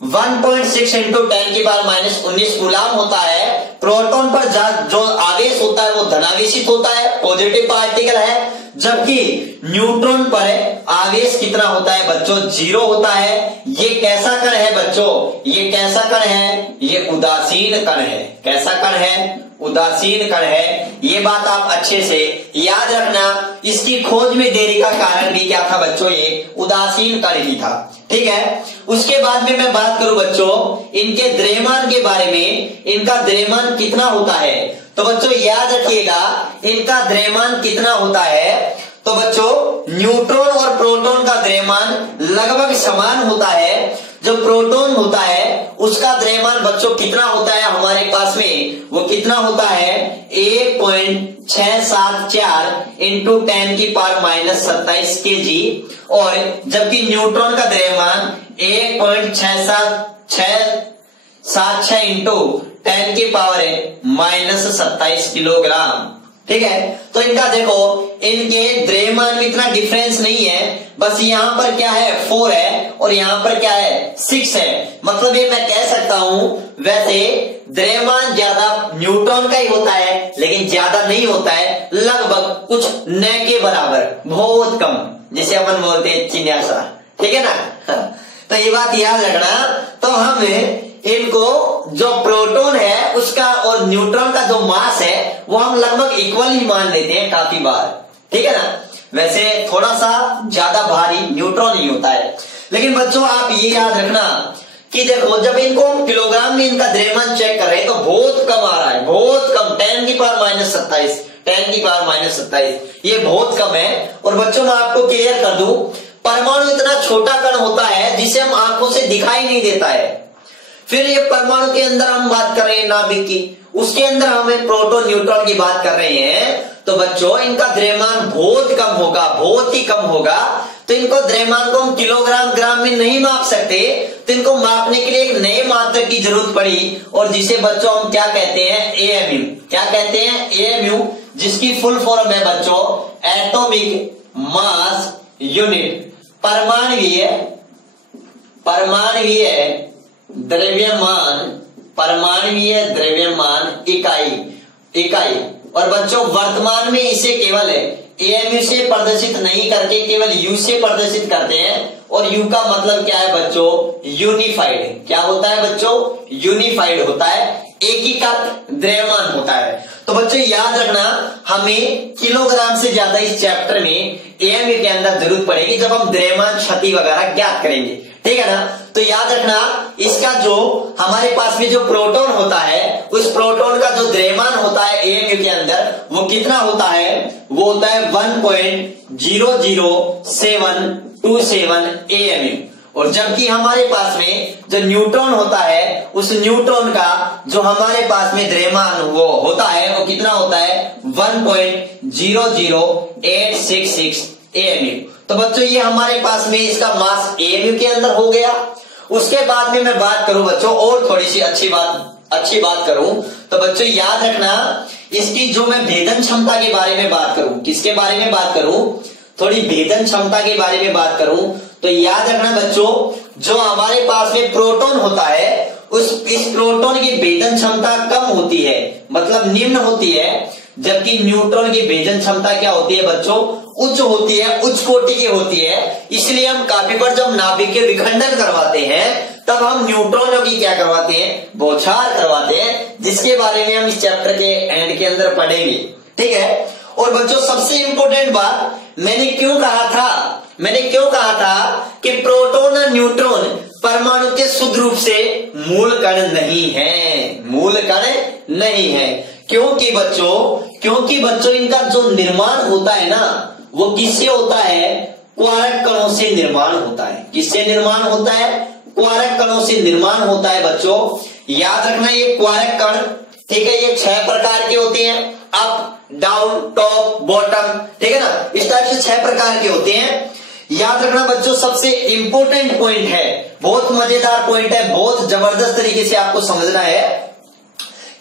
1.6 इंटू 10 की पावर माइनस 19 कूलम होता है। प्रोटॉन पर जो आवेश होता है वो धनावेशित होता है, पॉजिटिव पार्टिकल है, जबकि न्यूट्रॉन पर आवेश कितना होता है बच्चों, 0 होता है। ये कैसा कण है बच्चों, ये कैसा कण है, ये उदासीन कण है। कैसा कण है, उदासीन कण है। ये बात आप अच्छे से याद रखना। इसकी खोज में देरी का कारण भी क्या था बच्चों, ये उदासीन कण ही था। ठीक है, उसके बाद में मैं बात करूं बच्चों इनके द्रव्यमान के बारे में। इनका द्रव्यमान कितना होता है, तो बच्चों याद रखिएगा इनका द्रव्यमान कितना होता है। तो बच्चों न्यूट्रॉन और प्रोटॉन का द्रव्यमान लगभग समान होता है। जो प्रोटॉन होता है उसका द्रव्यमान बच्चों कितना होता है हमारे पास में, वो कितना होता है 1.674 इंटू 10 की पावर माइनस 27 kg। और जबकि न्यूट्रॉन का द्रव्यमान 1.676 इंटू 10 की पावर है माइनस 27 किलोग्राम। ठीक है, तो इनका देखो इनके द्रव्यमान में इतना डिफरेंस नहीं है, बस यहां पर क्या है 4 है और यहां पर क्या है 6 है। मतलब ये मैं कह सकता हूं वैसे द्रव्यमान ज्यादा न्यूट्रॉन का ही होता है, लेकिन ज्यादा नहीं होता है, लगभग कुछ न के बराबर, बहुत कम, जिसे अपन बोलते हैं चिन्यासा। ठीक है ना। तो ये बात याद रखना। तो हम इनको जो प्रोटॉन है उसका और न्यूट्रॉन का जो मास है वो हम लगभग इक्वल ही मान लेते हैं काफी बार। ठीक है ना, वैसे थोड़ा सा ज्यादा भारी न्यूट्रॉन ही होता है। लेकिन बच्चों आप ये याद रखना कि देखो जब इनको हम किलोग्राम में इनका द्रव्यमान चेक कर रहे हैं तो बहुत कम आ रहा है, बहुत कम, 10 की पावर माइनस 27, 10 की पावर माइनस 27, ये बहुत कम है। और बच्चों मैं आपको क्लियर कर दूं, परमाणु इतना छोटा कण होता है जिसे हम आंखों से दिखाई नहीं देता है। फिर ये परमाणु के अंदर हम बात कर रहे हैं नाभिक की, उसके अंदर हमें प्रोटॉन न्यूट्रॉन की बात कर रहे हैं। तो बच्चों इनका द्रव्यमान बहुत कम होगा, बहुत ही कम होगा। तो इनको द्रव्यमान को हम किलोग्राम ग्राम में नहीं माप सकते, तो इनको मापने के लिए एक नए मात्रक की जरूरत पड़ी, और जिसे बच्चों हम क्या कहते हैं, एएमयू। क्या कहते हैं, एएमयू, जिसकी फुल फॉर्म है बच्चों एटॉमिक मास यूनिट, परमाणुवीय द्रव्यमान, परमाणुवीय द्रव्यमान इकाई। और बच्चों वर्तमान में इसे केवल एएमयू से प्रदर्शित नहीं करके केवल यू से प्रदर्शित करते हैं। और यू का मतलब क्या है बच्चों, यूनिफाइड। क्या होता है बच्चों, यूनिफाइड होता है, एकीकृत द्रव्यमान होता है। तो बच्चों याद रखना हमें किलोग्राम से ज्यादा इस चैप्टर में एएमयू के अंदर जरूरत पड़ेगी जब हम द्रव्यमान क्षति वगैरह ज्ञात करेंगे। ठीक है ना। तो याद रखना इसका जो हमारे पास में जो प्रोटॉन होता है उस प्रोटॉन का जो द्रव्यमान होता है एएमयू के अंदर वो कितना होता है, वो होता है 1.00727 एएमयू। और जबकि हमारे पास में जो न्यूट्रॉन होता है उस न्यूट्रॉन का जो हमारे पास में द्रव्यमान वो होता है वो कितना होता है 1.00866 एएमयू। तो बच्चों ये हमारे पास में इसका मास एएमयू के अंदर हो गया। उसके बाद में मैं बात करूं बच्चों और थोड़ी सी अच्छी बात करूं तो बच्चों याद रखना इसकी जो मैं भेदन क्षमता के बारे में बात करूं, किसके बारे में बात करूं, थोड़ी भेदन क्षमता के बारे में बात करूं तो याद रखना बच्चों जो हमारे पास में प्रोटॉन होता है इस प्रोटॉन की भेदन क्षमता कम होती है, मतलब निम्न होती है, जबकि न्यूट्रॉन की भेदन क्षमता क्या होती है बच्चों, उच्च होती है, उच्च कोटि की होती है। इसलिए हम काफी बार जब नाभिक के विखंडन करवाते हैं तब हम न्यूट्रॉनों की क्या करवाते हैं, बौछार करवाते हैं, जिसके बारे में हम इस चैप्टर के एंड के अंदर पढ़ेंगे। ठीक है। और बच्चों सबसे इंपॉर्टेंट बात मैंने क्यों कहा था कि प्रोटॉन और न्यूट्रॉन परमाणु के शुद्ध रूप से मूल कण नहीं है। क्योंकि बच्चों इनका जो निर्माण होता है ना वो किससे होता है, क्वारक कणों से निर्माण होता है। किससे निर्माण होता है, क्वारक कणों से निर्माण होता है। बच्चों याद रखना ये क्वारक कण, ठीक है, ये 6 प्रकार के होते हैं, अप डाउन टॉप बॉटम, ठीक है ना, इस टाइप से 6 प्रकार के होते हैं। याद रखना बच्चों, सबसे इंपॉर्टेंट पॉइंट है, बहुत मजेदार पॉइंट है, बहुत जबरदस्त तरीके से आपको समझना है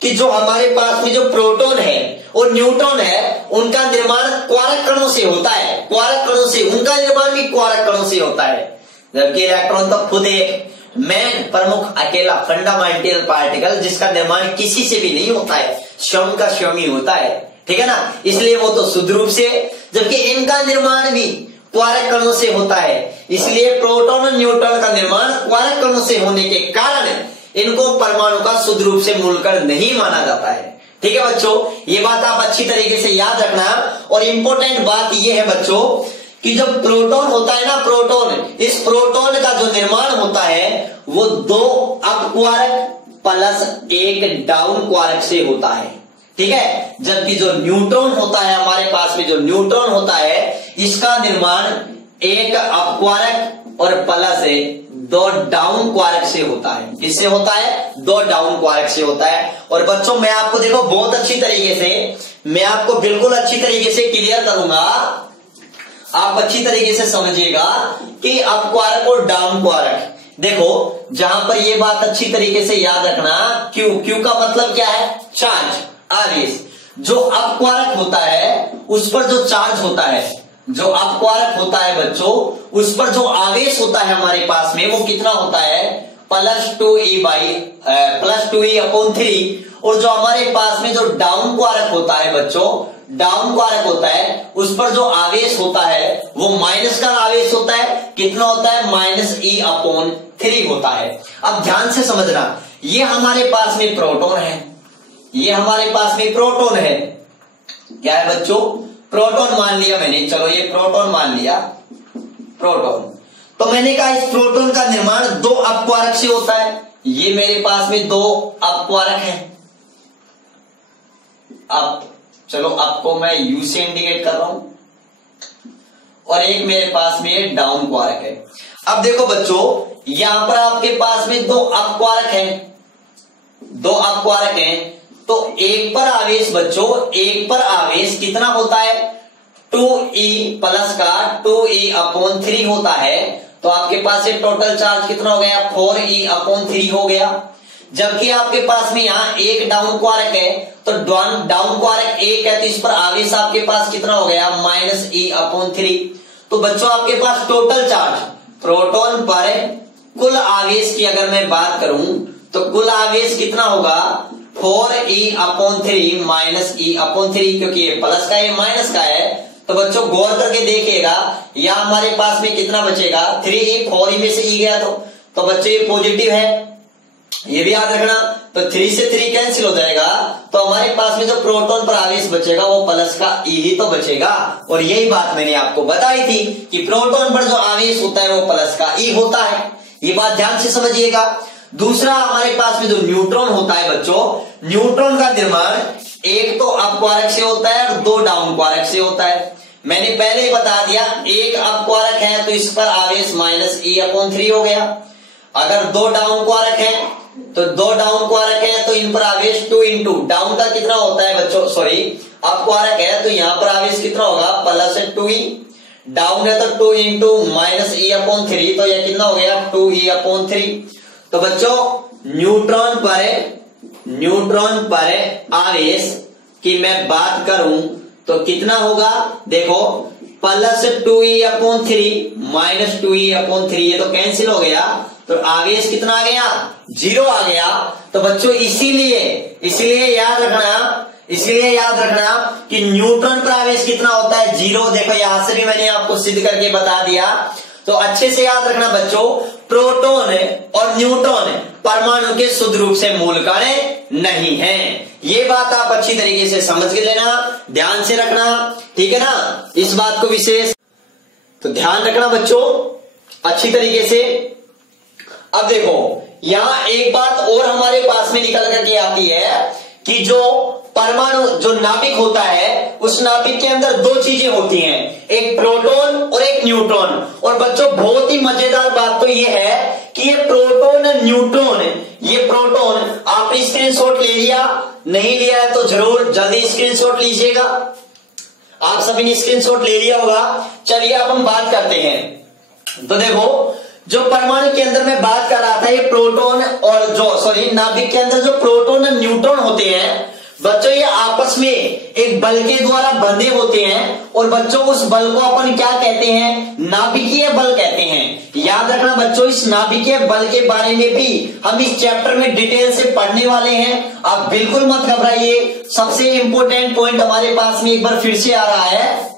कि जो हमारे पास में जो प्रोटॉन है और न्यूट्रॉन है, उनका निर्माण क्वारक कणों से होता है। क्वारक कणों से, उनका निर्माण भी क्वारक कणों से होता है। जबकि इलेक्ट्रॉन तो खुद एक मेन प्रमुख अकेला फंडामेंटल पार्टिकल, जिसका निर्माण किसी से भी नहीं होता है, स्वयं का स्वयं ही होता है। ठीक है ना, इसलिए वो तो शुद्ध रूप से, जबकि इनका निर्माण भी क्वारक कणों से होता है। इसलिए प्रोटॉन और न्यूट्रॉन का निर्माण क्वारक कणों से होने के कारण इनको परमाणु का शुद्ध रूप से मूलकण नहीं माना जाता है। ठीक है बच्चों, ये बात आप अच्छी तरीके से याद रखना। और इंपॉर्टेंट बात ये है बच्चों कि जब प्रोटॉन होता है ना, प्रोटॉन, इस प्रोटॉन का जो निर्माण होता है वो 2 अप क्वारक प्लस 1 डाउन क्वारक से होता है। ठीक है, जबकि जो न्यूट्रॉन होता है, हमारे पास में जो न्यूट्रॉन होता है, इसका निर्माण 1 अप क्वारक और प्लस 2 डाउन क्वारक से होता है। किससे होता है? 2 डाउन क्वारक से होता है। और बच्चों मैं आपको देखो बहुत अच्छी तरीके से, मैं आपको बिल्कुल अच्छी तरीके से क्लियर करूंगा, आप अच्छी तरीके से समझिएगा कि अप क्वारक और डाउन क्वारक। देखो जहां पर ये बात अच्छी तरीके से याद रखना, क्यू का मतलब क्या है? चार्ज, आवेश। जो अप क्वारक होता है उस पर जो चार्ज होता है, जो अप क्वारक होता है बच्चों, उस पर जो आवेश होता है हमारे पास में, वो कितना होता है? +2e upon 3। और जो हमारे पास में जो डाउन क्वारक होता है बच्चों, डाउन क्वारक होता है, उस पर जो आवेश होता है वो माइनस का आवेश होता है। कितना होता है? -e अपॉन 3 होता है। अब ध्यान से समझना, ये हमारे पास में प्रोटॉन है, ये हमारे पास में प्रोटॉन है। क्या है बच्चों? प्रोटॉन मान लिया मैंने, चलो ये प्रोटॉन मान लिया, प्रोटॉन। तो मैंने कहा इस प्रोटॉन का निर्माण 2 अप क्वारक से होता है। ये मेरे पास में 2 अप क्वारक है। अब चलो आपको मैं यू से इंडिकेट कर रहा हूं, और एक मेरे पास में डाउन क्वारक है। अब देखो बच्चों, यहां पर आपके पास में 2 अप क्वारक है, 2 अप क्वारक है। तो एक पर आवेश बच्चों, एक पर आवेश कितना होता है? 2e प्लस का 2e अपॉन 3 होता है। तो आपके पास ये टोटल चार्ज कितना हो गया? 4e अपॉन 3 हो गया। जबकि आपके पास में यहाँ एक डाउन क्वारक है, तो डाउन क्वारक 1 है, तो इस पर आवेश आपके पास कितना हो गया? -e upon 3। तो बच्चों आपके पास टोटल चार्ज प्रोटॉन पर कुल आवेश की अगर मैं बात करूं तो कुल आवेश कितना होगा? 4e अपॉन 3 -e अपॉन 3, क्योंकि ये प्लस का, ये माइनस का है। तो बच्चों गौर करके देखिएगा, या हमारे पास में कितना बचेगा? 3e, 4e में से e गया तो बच्चों ये पॉजिटिव है, ये भी याद रखना। तो 3 से 3 कैंसिल हो जाएगा, तो हमारे पास में जो प्रोटॉन पर आवेश बचेगा वो प्लस का e ही तो बचेगा। और यही बात मैंने आपको बताई थी कि प्रोटॉन पर जो आवेश होता है वो प्लस का e होता है। ये बात ध्यान से समझिएगा। दूसरा हमारे पास में जो न्यूट्रॉन होता है बच्चों, न्यूट्रॉन का निर्माण एक तो अप क्वारक से होता है और 2 डाउन क्वारक से होता है। मैंने पहले ही बता दिया, एक अप क्वारक है तो इस पर आवेश -e अपॉन 3 हो गया। अगर 2 डाउन क्वारक है तो 2 डाउन क्वारक है तो इन पर आवेश 2 इंटू डाउन का कितना होता है बच्चों, सॉरी अप क्वारक है तो यहां पर आवेश कितना होगा? +2e। डाउन है तो 2 इंटू -e अपॉन 3, तो यह कितना हो गया? 2e upon 3। तो बच्चों न्यूट्रॉन पर आवेश की मैं बात करूं तो कितना होगा? देखो +2e अपॉन 3 -2e अपॉन 3, ये तो कैंसिल हो गया, तो आवेश कितना आ गया? 0 आ गया। तो बच्चों इसीलिए याद रखना कि न्यूट्रॉन पर आवेश कितना होता है? 0। देखो यहां से भी मैंने आपको सिद्ध करके बता दिया। तो अच्छे से याद रखना बच्चों, प्रोटॉन और न्यूट्रॉन परमाणु के शुद्ध रूप से मूलकण नहीं है। ये बात आप अच्छी तरीके से समझ के लेना, ध्यान से रखना, ठीक है ना, इस बात को विशेष तो ध्यान रखना बच्चों अच्छी तरीके से। अब देखो यहां एक बात और हमारे पास में निकल करके आती है कि जो परमाणु, जो नाभिक होता है, उस नाभिक के अंदर 2 चीजें होती हैं, एक प्रोटॉन और एक न्यूट्रॉन। और बच्चों बहुत ही मजेदार बात तो ये है कि ये प्रोटॉन न्यूट्रॉन, ये प्रोटॉन आपने स्क्रीनशॉट ले लिया, नहीं लिया है तो जरूर जल्दी स्क्रीनशॉट लीजिएगा। आप सभी ने स्क्रीनशॉट ले लिया होगा। चलिए अब हम बात करते हैं तो देखो, जो परमाणु के अंदर मैं बात कर रहा था, ये प्रोटॉन और नाभिक के अंदर जो प्रोटॉन और न्यूट्रॉन होते हैं बच्चों, ये आपस में एक बल के द्वारा बंधे होते हैं। और बच्चों उस बल को अपन क्या कहते हैं? नाभिकीय बल कहते हैं। याद रखना बच्चों, इस नाभिकीय बल के बारे में भी हम इस चैप्टर में डिटेल से पढ़ने वाले हैं। आप बिल्कुल मत घबराइए। सबसे इंपॉर्टेंट पॉइंट हमारे पास में एक बार फिर से आ रहा है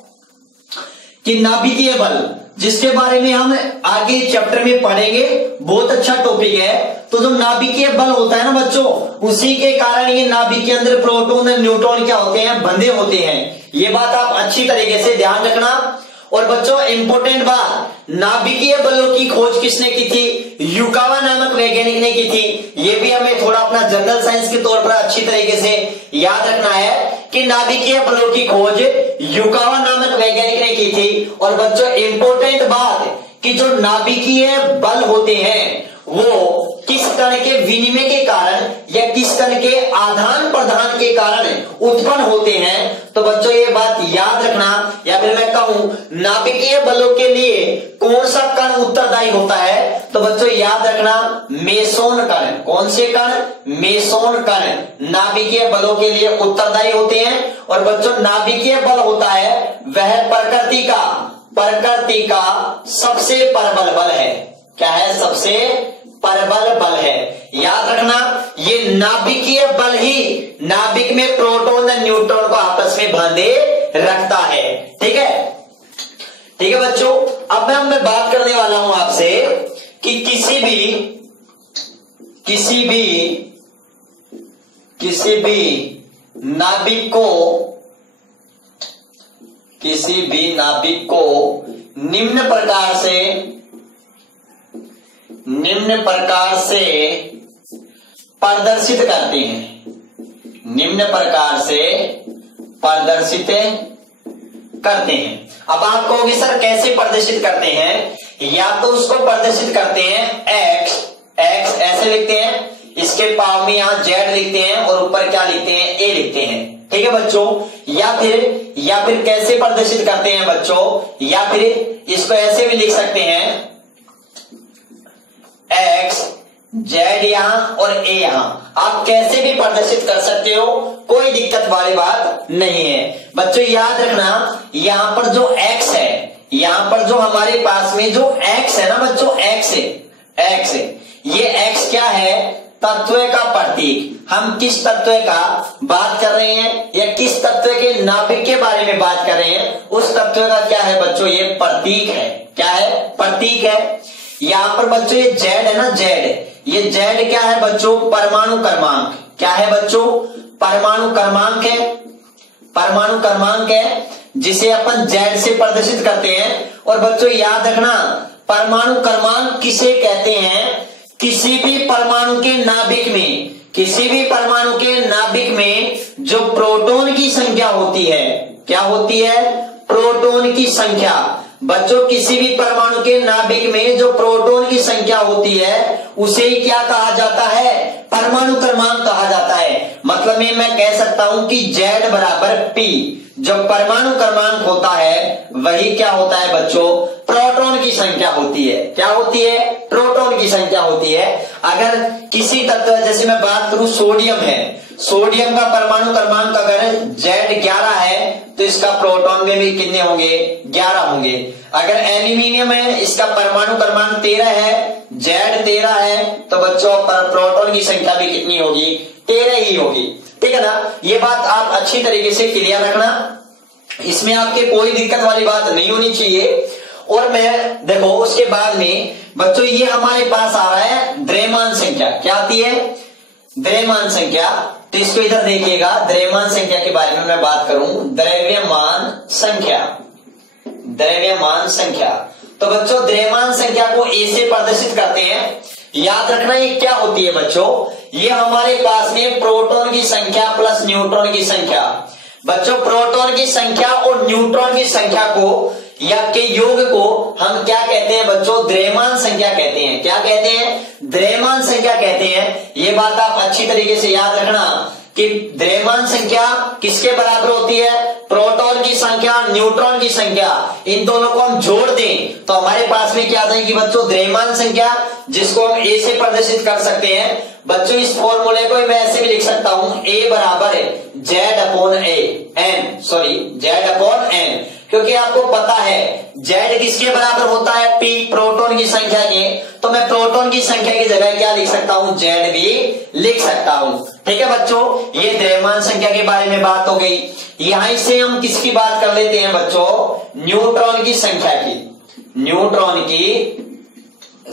कि नाभिकीय बल, जिसके बारे में हम आगे चैप्टर में पढ़ेंगे। बहुत अच्छा टॉपिक है। तो जो नाभिकीय बल होता है ना बच्चों, उसी के कारण ये नाभिक के अंदर प्रोटॉन और न्यूट्रॉन क्या होते हैं? बंधे होते हैं। ये बात आप अच्छी तरीके से ध्यान रखना। और बच्चों इंपॉर्टेंट बात, नाभिकीय बलों की खोज किसने की थी? युकावा नामक वैज्ञानिक ने की थी। ये भी हमें थोड़ा अपना जनरल साइंस के तौर पर अच्छी तरीके से याद रखना है कि नाभिकीय बलों की खोज युकावा नामक वैज्ञानिक ने की थी। और बच्चों इंपॉर्टेंट बात कि जो नाभिकीय बल होते हैं वो किस कण के विनिमय के कारण या किस कण के आदान प्रदान के कारण उत्पन्न होते हैं। तो बच्चों ये बात याद रखना। या फिर मैं कहूं, नाभिकीय बलों के लिए कौन सा कण उत्तरदायी होता है? तो बच्चों याद रखना, मेसोन कण। कौन से कण? मेसोन कण नाभिकीय बलों के लिए उत्तरदायी होते हैं। और बच्चों नाभिकीय बल होता है वह प्रकृति का सबसे प्रबल बल है। क्या है? सबसे प्रबल बल है। याद रखना, ये नाभिकीय बल ही नाभिक में प्रोटॉन और न्यूट्रॉन को आपस में बांधे रखता है। ठीक है, ठीक है बच्चों। अब मैं बात करने वाला हूं आपसे कि किसी भी नाभिक को निम्न प्रकार से प्रदर्शित करते हैं। अब आप कहोगे सर कैसे प्रदर्शित करते हैं? या तो उसको प्रदर्शित करते हैं एक्स ऐसे लिखते हैं, इसके पाव में यहां जेड लिखते हैं और ऊपर क्या लिखते हैं? ए लिखते हैं। ठीक है बच्चों। या फिर कैसे प्रदर्शित करते हैं बच्चों? या फिर इसको ऐसे भी लिख सकते हैं, एक्स जेड यहां और ए यहां। आप कैसे भी प्रदर्शित कर सकते हो, कोई दिक्कत वाली बात नहीं है। बच्चों याद रखना, यहां पर जो एक्स है, यहां पर जो हमारे पास में जो एक्स है ना बच्चों, एक्स है, ये एक्स क्या है? तत्व का प्रतीक। हम किस तत्व का बात कर रहे हैं या किस तत्व के नाभिक के बारे में बात कर रहे हैं, उस तत्व का क्या है बच्चों? ये प्रतीक है। क्या है? प्रतीक है। यहां पर बच्चों ये जेड है ना, ये जेड क्या है बच्चों? परमाणु क्रमांक। क्या है बच्चों? परमाणु क्रमांक है, जिसे अपन जेड से प्रदर्शित करते हैं। और बच्चों याद रखना, परमाणु क्रमांक किसे कहते हैं? किसी भी परमाणु के नाभिक में जो प्रोटॉन की संख्या होती है, क्या होती है? प्रोटॉन की संख्या। बच्चों किसी भी परमाणु के नाभिक में जो प्रोटॉन की संख्या होती है उसे ही क्या कहा जाता है? परमाणु क्रमांक कहा जाता है। मतलब में मैं कह सकता हूं कि Z बराबर P, जो परमाणु क्रमांक होता है वही क्या होता है बच्चों? प्रोटॉन की संख्या होती है। क्या होती है? प्रोटॉन की संख्या होती है। अगर किसी तत्व, जैसे मैं बात करूं सोडियम है, सोडियम का परमाणु क्रमांक अगर Z11 है तो इसका प्रोटॉन में भी कितने होंगे? 11 होंगे। अगर एल्यूमिनियम है, इसका परमाणु क्रमांक 13 है, Z13 है, तो बच्चों प्रोटॉन की संख्या भी कितनी होगी? 13 ही होगी। ठीक है ना। ये बात आप अच्छी तरीके से क्लियर रखना, इसमें आपके कोई दिक्कत वाली बात नहीं होनी चाहिए। और मैं देखो उसके बाद में बच्चों ये हमारे पास आ रहा है द्रव्यमान संख्या। क्या आती है? द्रव्यमान संख्या। तो इसको इधर देखिएगा, द्रव्यमान संख्या के बारे में मैं बात करूं, द्रव्यमान संख्या। तो बच्चों द्रव्यमान संख्या को ए से प्रदर्शित करते हैं। याद रखना ये क्या होती है बच्चों? ये हमारे पास में प्रोटॉन की संख्या प्लस न्यूट्रॉन की संख्या। बच्चों प्रोटॉन की संख्या और न्यूट्रॉन की संख्या को या के योग को हम क्या कहते हैं बच्चों? द्रव्यमान संख्या कहते हैं। क्या कहते हैं? द्रव्यमान संख्या कहते हैं। ये बात आप अच्छी तरीके से याद रखना कि द्रव्यमान संख्या किसके बराबर होती है? प्रोटॉन की संख्या न्यूट्रॉन की संख्या, इन दोनों को हम जोड़ दें तो हमारे पास में क्या आ जाएगी बच्चों, द्रव्यमान संख्या, जिसको हम ए से प्रदर्शित कर सकते हैं। बच्चों इस फॉर्मूले को मैं ऐसे भी लिख सकता हूं, A बराबर है Z अपॉन N, क्योंकि आपको पता है Z किसके बराबर होता है, P, प्रोटॉन की संख्या के। तो मैं प्रोटॉन की संख्या की जगह क्या लिख सकता हूं, Z भी लिख सकता हूं। ठीक है बच्चों, ये द्रव्यमान संख्या के बारे में बात हो गई। यहां से हम किसकी बात कर लेते हैं बच्चों, न्यूट्रॉन की संख्या की, न्यूट्रॉन की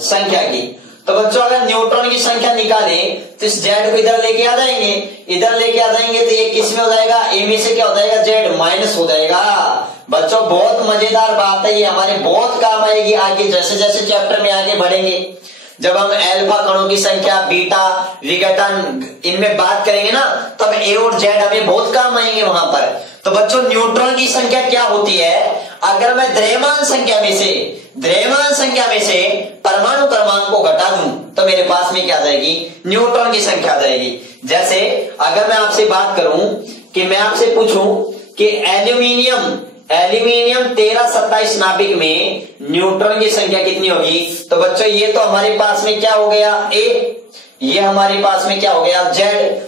संख्या की। तो बच्चों अगर न्यूट्रॉन की संख्या निकालें तो इस Z को इधर लेके आ जाएंगे, इधर लेके आ जाएंगे तो ये किस में हो जाएगा, A में से क्या हो जाएगा, Z माइनस हो जाएगा। बच्चों बहुत मजेदार बात है, ये हमारे बहुत काम आएगी आगे, जैसे जैसे चैप्टर में आगे बढ़ेंगे, जब हम अल्फा कणों की संख्या, बीटा विघटन इनमें बात करेंगे ना, तब A और Z हमें बहुत काम आएंगे वहां पर। तो बच्चों न्यूट्रॉन की संख्या क्या होती है, अगर मैं द्रव्यमान संख्या में से परमाणु क्रमांक को घटा दूं तो मेरे पास में क्या आ जाएगी, न्यूट्रॉन की संख्या आ जाएगी। जैसे अगर मैं आपसे बात करूं कि मैं आपसे पूछूं कि एल्यूमिनियम 1327 नाभिक में न्यूट्रॉन की संख्या कितनी होगी, तो बच्चों ये तो हमारे पास में क्या हो गया, A, ये हमारे पास में क्या हो गया, Z।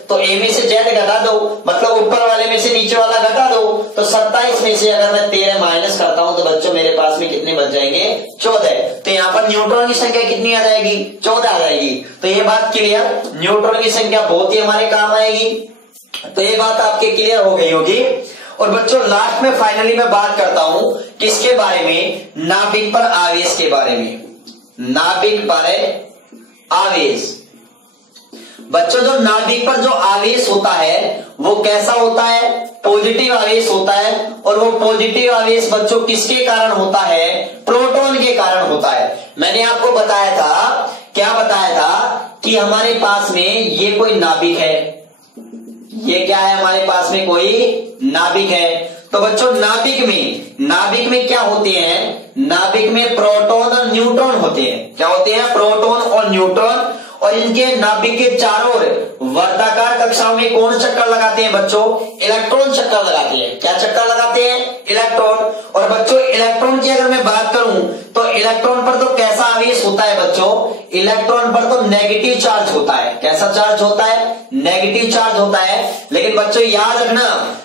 तो A में से Z घटा दो, मतलब ऊपर वाले में से नीचे वाला घटा दो, तो 27 में से अगर मैं 13 माइनस करता हूं तो बच्चों मेरे पास में कितने बच जाएंगे, 14। तो यहाँ पर न्यूट्रॉन की संख्या कितनी आ जाएगी, 14 आ जाएगी। तो ये बात क्लियर, न्यूट्रॉन की संख्या बहुत ही हमारे काम आएगी। तो ये बात आपके क्लियर हो गई होगी। और बच्चों लास्ट में फाइनली मैं बात करता हूं किसके बारे में, नाभिक पर आवेश के बारे में, नाभिक पर आवेश। बच्चों जो नाभिक पर जो आवेश होता है वो कैसा होता है, पॉजिटिव आवेश होता है। और वो पॉजिटिव आवेश बच्चों किसके कारण होता है, प्रोटॉन के कारण होता है। मैंने आपको बताया था, क्या बताया था कि हमारे पास में ये कोई नाभिक है, ये क्या है, हमारे पास में कोई नाभिक है। तो बच्चों नाभिक में क्या होते हैं, नाभिक में प्रोटॉन और न्यूट्रॉन होते हैं। क्या होते हैं, प्रोटॉन और न्यूट्रॉन। और इनके नाभिक के चारों ओर वर्ताकार कक्षाओं में कौन चक्कर लगाते हैं बच्चों, इलेक्ट्रॉन चक्कर लगाते हैं। क्या चक्कर लगाते हैं, इलेक्ट्रॉन। और बच्चों इलेक्ट्रॉन की अगर मैं बात करूं तो इलेक्ट्रॉन पर तो कैसा आवेश होता है बच्चों, इलेक्ट्रॉन पर तो नेगेटिव चार्ज होता है। कैसा चार्ज होता है, नेगेटिव चार्ज होता है। लेकिन बच्चों याद रखना,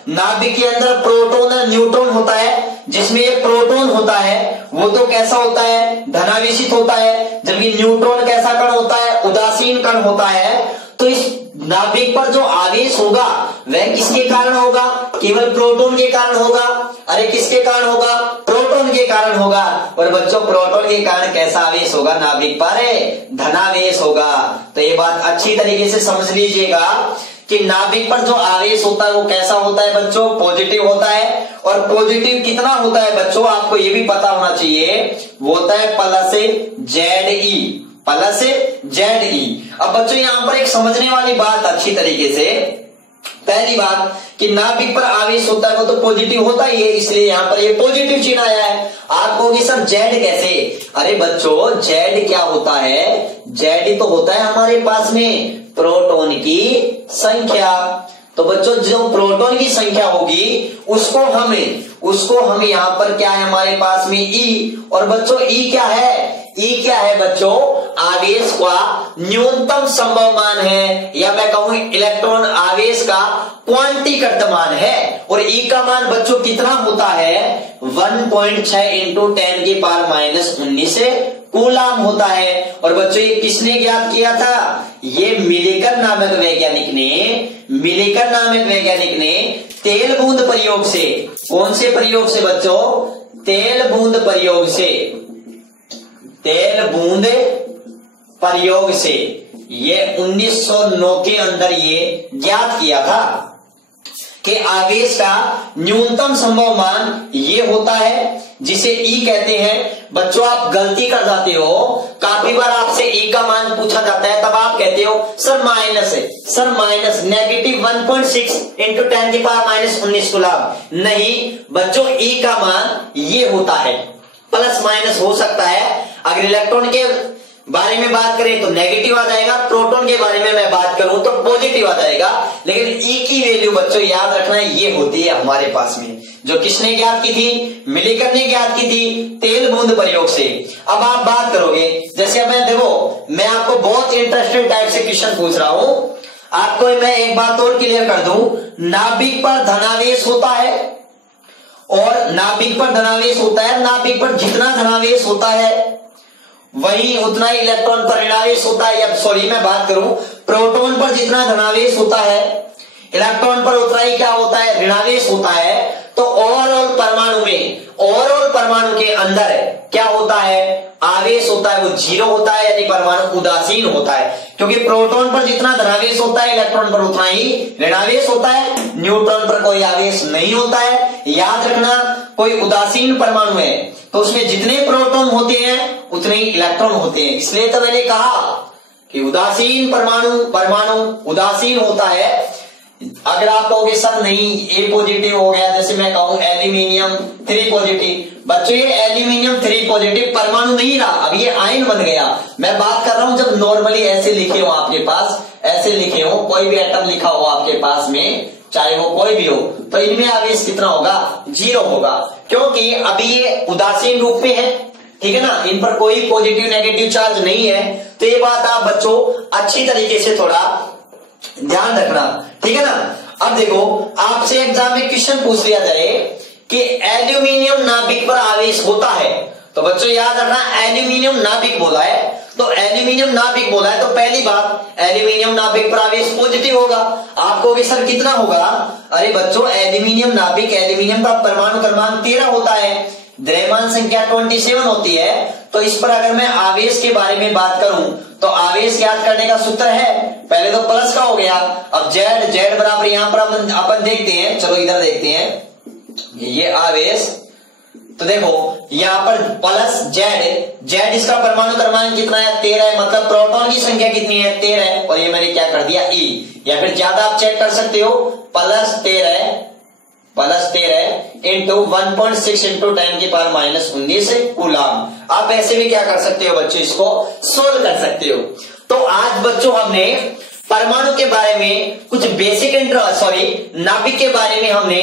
नाभिक के अंदर प्रोटॉन और न्यूट्रॉन होता है, जिसमें ये प्रोटॉन होता है वो तो कैसा होता है, धनावेशित होता है, जबकि न्यूट्रॉन कैसा कण होता है, उदासीन कण होता है। तो इस नाभिक पर जो आवेश होगा वह किसके कारण होगा, केवल प्रोटॉन के कारण होगा। अरे किसके कारण होगा, प्रोटॉन के कारण होगा। और बच्चों प्रोटॉन के कारण कैसा आवेश होगा, नाभिक पर धनावेश होगा। तो ये बात अच्छी तरीके से समझ लीजिएगा कि नाभिक पर जो आवेश होता है वो कैसा होता है बच्चों, पॉजिटिव होता है। और पॉजिटिव कितना होता है बच्चों, आपको ये भी पता होना चाहिए, वो होता है प्लस ZE। अब बच्चों यहां पर एक समझने वाली बात अच्छी तरीके से, पहली बात कि नाभिक पर आवेश होता है वो तो पॉजिटिव होता ही है, इसलिए यहां पर ये पॉजिटिव चिन्ह आया है। आप कहोगे सर Z कैसे, अरे बच्चों Z क्या होता है, Z तो होता है हमारे पास में प्रोटॉन की संख्या। तो बच्चों जो प्रोटॉन की संख्या होगी उसको हम यहां पर क्या है हमारे पास में E। और बच्चों E क्या है बच्चों, आवेश का न्यूनतम संभव मान है, या मैं कहूं इलेक्ट्रॉन आवेश का क्वांटीकृत मान है। और E का मान बच्चों कितना होता है, 1.6 इंटू 10⁻⁻19 कूलाम होता है। और बच्चों ये किसने ज्ञात किया था, ये मिलिकर नामक वैज्ञानिक ने तेल बूंद प्रयोग से, कौन से प्रयोग से बच्चों, तेल बूंद प्रयोग से ये 1909 के अंदर ये ज्ञात किया था कि आवेश का न्यूनतम संभव मान ये होता है, जिसे E कहते हैं। बच्चों आप गलती कर जाते हो, काफी बार आपसे E का मान पूछा जाता है, तब आप कहते हो sir minus negative 1.6 into 10⁻⁻19 coulomb. नहीं बच्चों E का मान ये होता है, प्लस माइनस हो सकता है। अगर इलेक्ट्रॉन के बारे में बात करें तो नेगेटिव आ जाएगा, प्रोटॉन के बारे में मैं बात करूं तो पॉजिटिव आ जाएगा। लेकिन ई की वैल्यू बच्चों याद रखना ये होती है हमारे पास में, जो किसने ज्ञात की थी, मिलिकर ने ज्ञात की थी तेल बूंद प्रयोग से। अब आप बात करोगे, जैसे अब मैं देखो मैं आपको बहुत इंटरेस्टिंग टाइप से क्वेश्चन पूछ रहा हूं, आपको मैं एक बात और क्लियर कर दूं, नाभिक पर धनावेश होता है और नाभिक पर धनावेश होता है, नाभिक पर जितना धनावेश होता है वही उतना ही इलेक्ट्रॉन पर ऋणावेश होता है। अब सॉरी मैं बात करूं, प्रोटॉन पर जितना धनावेश होता है इलेक्ट्रॉन पर उतना ही क्या होता है, ऋणावेश होता है। तो ओवरऑल परमाणु में, ओवरऑल परमाणु के अंदर क्या होता है, आवेश होता है वो जीरो होता है, यानी परमाणु उदासीन होता है, क्योंकि प्रोटॉन पर जितना धनावेश होता है इलेक्ट्रॉन पर उतना ही ऋणावेश होता है, न्यूट्रॉन पर कोई आवेश नहीं होता है। याद रखना, कोई उदासीन परमाणु है तो उसमें जितने प्रोटॉन होते हैं उतने ही इलेक्ट्रॉन होते हैं। इसलिए तो मैंने कहा कि उदासीन परमाणु उदासीन होता है। अगर आप कहोगे सर नहीं ए पॉजिटिव हो गया, जैसे मैं कहूं एल्यूमिनियम 3 पॉजिटिव, बच्चों ये एल्यूमिनियम 3 पॉजिटिव परमाणु नहीं रहा, अब ये आयन बन गया। मैं बात कर रहा हूं जब नॉर्मली ऐसे लिखे हो आपके पास, ऐसे लिखे हो, कोई भी एटम लिखा हो आपके पास में, चाहे वो कोई भी हो, तो इनमें आवेश कितना होगा, जीरो होगा, क्योंकि अभी ये उदासीन रूप में है, ठीक है ना, इन पर कोई पॉजिटिव नेगेटिव चार्ज नहीं है। तो ये बात आप बच्चों अच्छी तरीके से थोड़ा ध्यान रखना, ठीक है ना। अब देखो आपसे एग्जाम में क्वेश्चन पूछ लिया जाए कि एल्यूमिनियम नाभिक पर आवेश होता है, तो बच्चों याद रखना एल्यूमिनियम नाभिक बोला है, तो एल्यूमिनियम नाभिक बोला है तो पहली बात एल्यूमिनियम नाभिक पर आवेश पॉजिटिव होगा। आप कहोगे सर कितना होगा, अरे बच्चों एल्यूमिनियम नाभिक, एल्यूमिनियम का परमाणु क्रमांक 13 होता है, द्रव्यमान संख्या 27 होती है। तो इस पर अगर मैं आवेश के बारे में बात करूं तो आवेश ज्ञात करने का सूत्र है, पहले तो प्लस का हो गया, अब जेड बराबर यहां पर अपन देखते हैं, चलो इधर देखते हैं ये आवेश, तो देखो यहां पर प्लस जेड इसका परमाणु क्रमांक कितना है, 13 है, मतलब प्रोटॉन की संख्या कितनी है, 13 है, और ये मैंने क्या कर दिया ई, या फिर ज्यादा आप चेक कर सकते हो, प्लस 13 इंटू 1.6 इंटू 10⁻⁻19 कूलम। आप ऐसे भी क्या कर सकते हो बच्चों, इसको सोल्व कर सकते हो। तो आज बच्चों हमने परमाणु के बारे में कुछ बेसिक नाभिक के बारे में हमने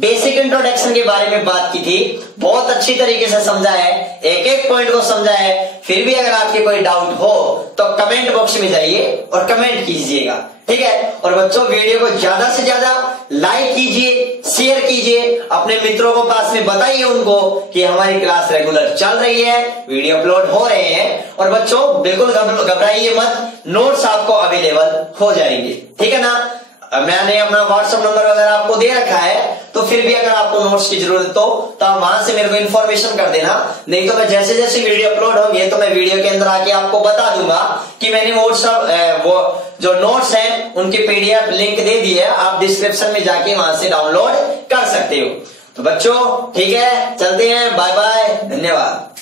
बेसिक इंट्रोडक्शन के बारे में बात की थी, बहुत अच्छी तरीके से समझा है, एक एक पॉइंट को समझा है। फिर भी अगर आपके कोई डाउट हो तो कमेंट बॉक्स में जाइए और कमेंट कीजिएगा, ठीक है। और बच्चों वीडियो को ज्यादा से ज्यादा लाइक कीजिए, शेयर कीजिए, अपने मित्रों को पास में बताइए उनको कि हमारी क्लास रेगुलर चल रही है, वीडियो अपलोड हो रहे हैं। और बच्चों बिल्कुल घबराइए मत, नोट्स आपको अवेलेबल हो जाएंगे, ठीक है ना। मैंने अपना व्हाट्सएप नंबर वगैरह आपको दे रखा है, तो फिर भी अगर आपको नोट्स की जरूरत हो तो आप वहां से मेरे को इन्फॉर्मेशन कर देना, नहीं तो मैं जैसे जैसे वीडियो अपलोड होंगे तो मैं वीडियो के अंदर आके आपको बता दूंगा कि मैंने वो जो नोट्स हैं उनके पीडीएफ लिंक दे दिए, आप डिस्क्रिप्शन में जाके वहां से डाउनलोड कर सकते हो। तो बच्चों ठीक है, चलते हैं, बाय बाय, धन्यवाद।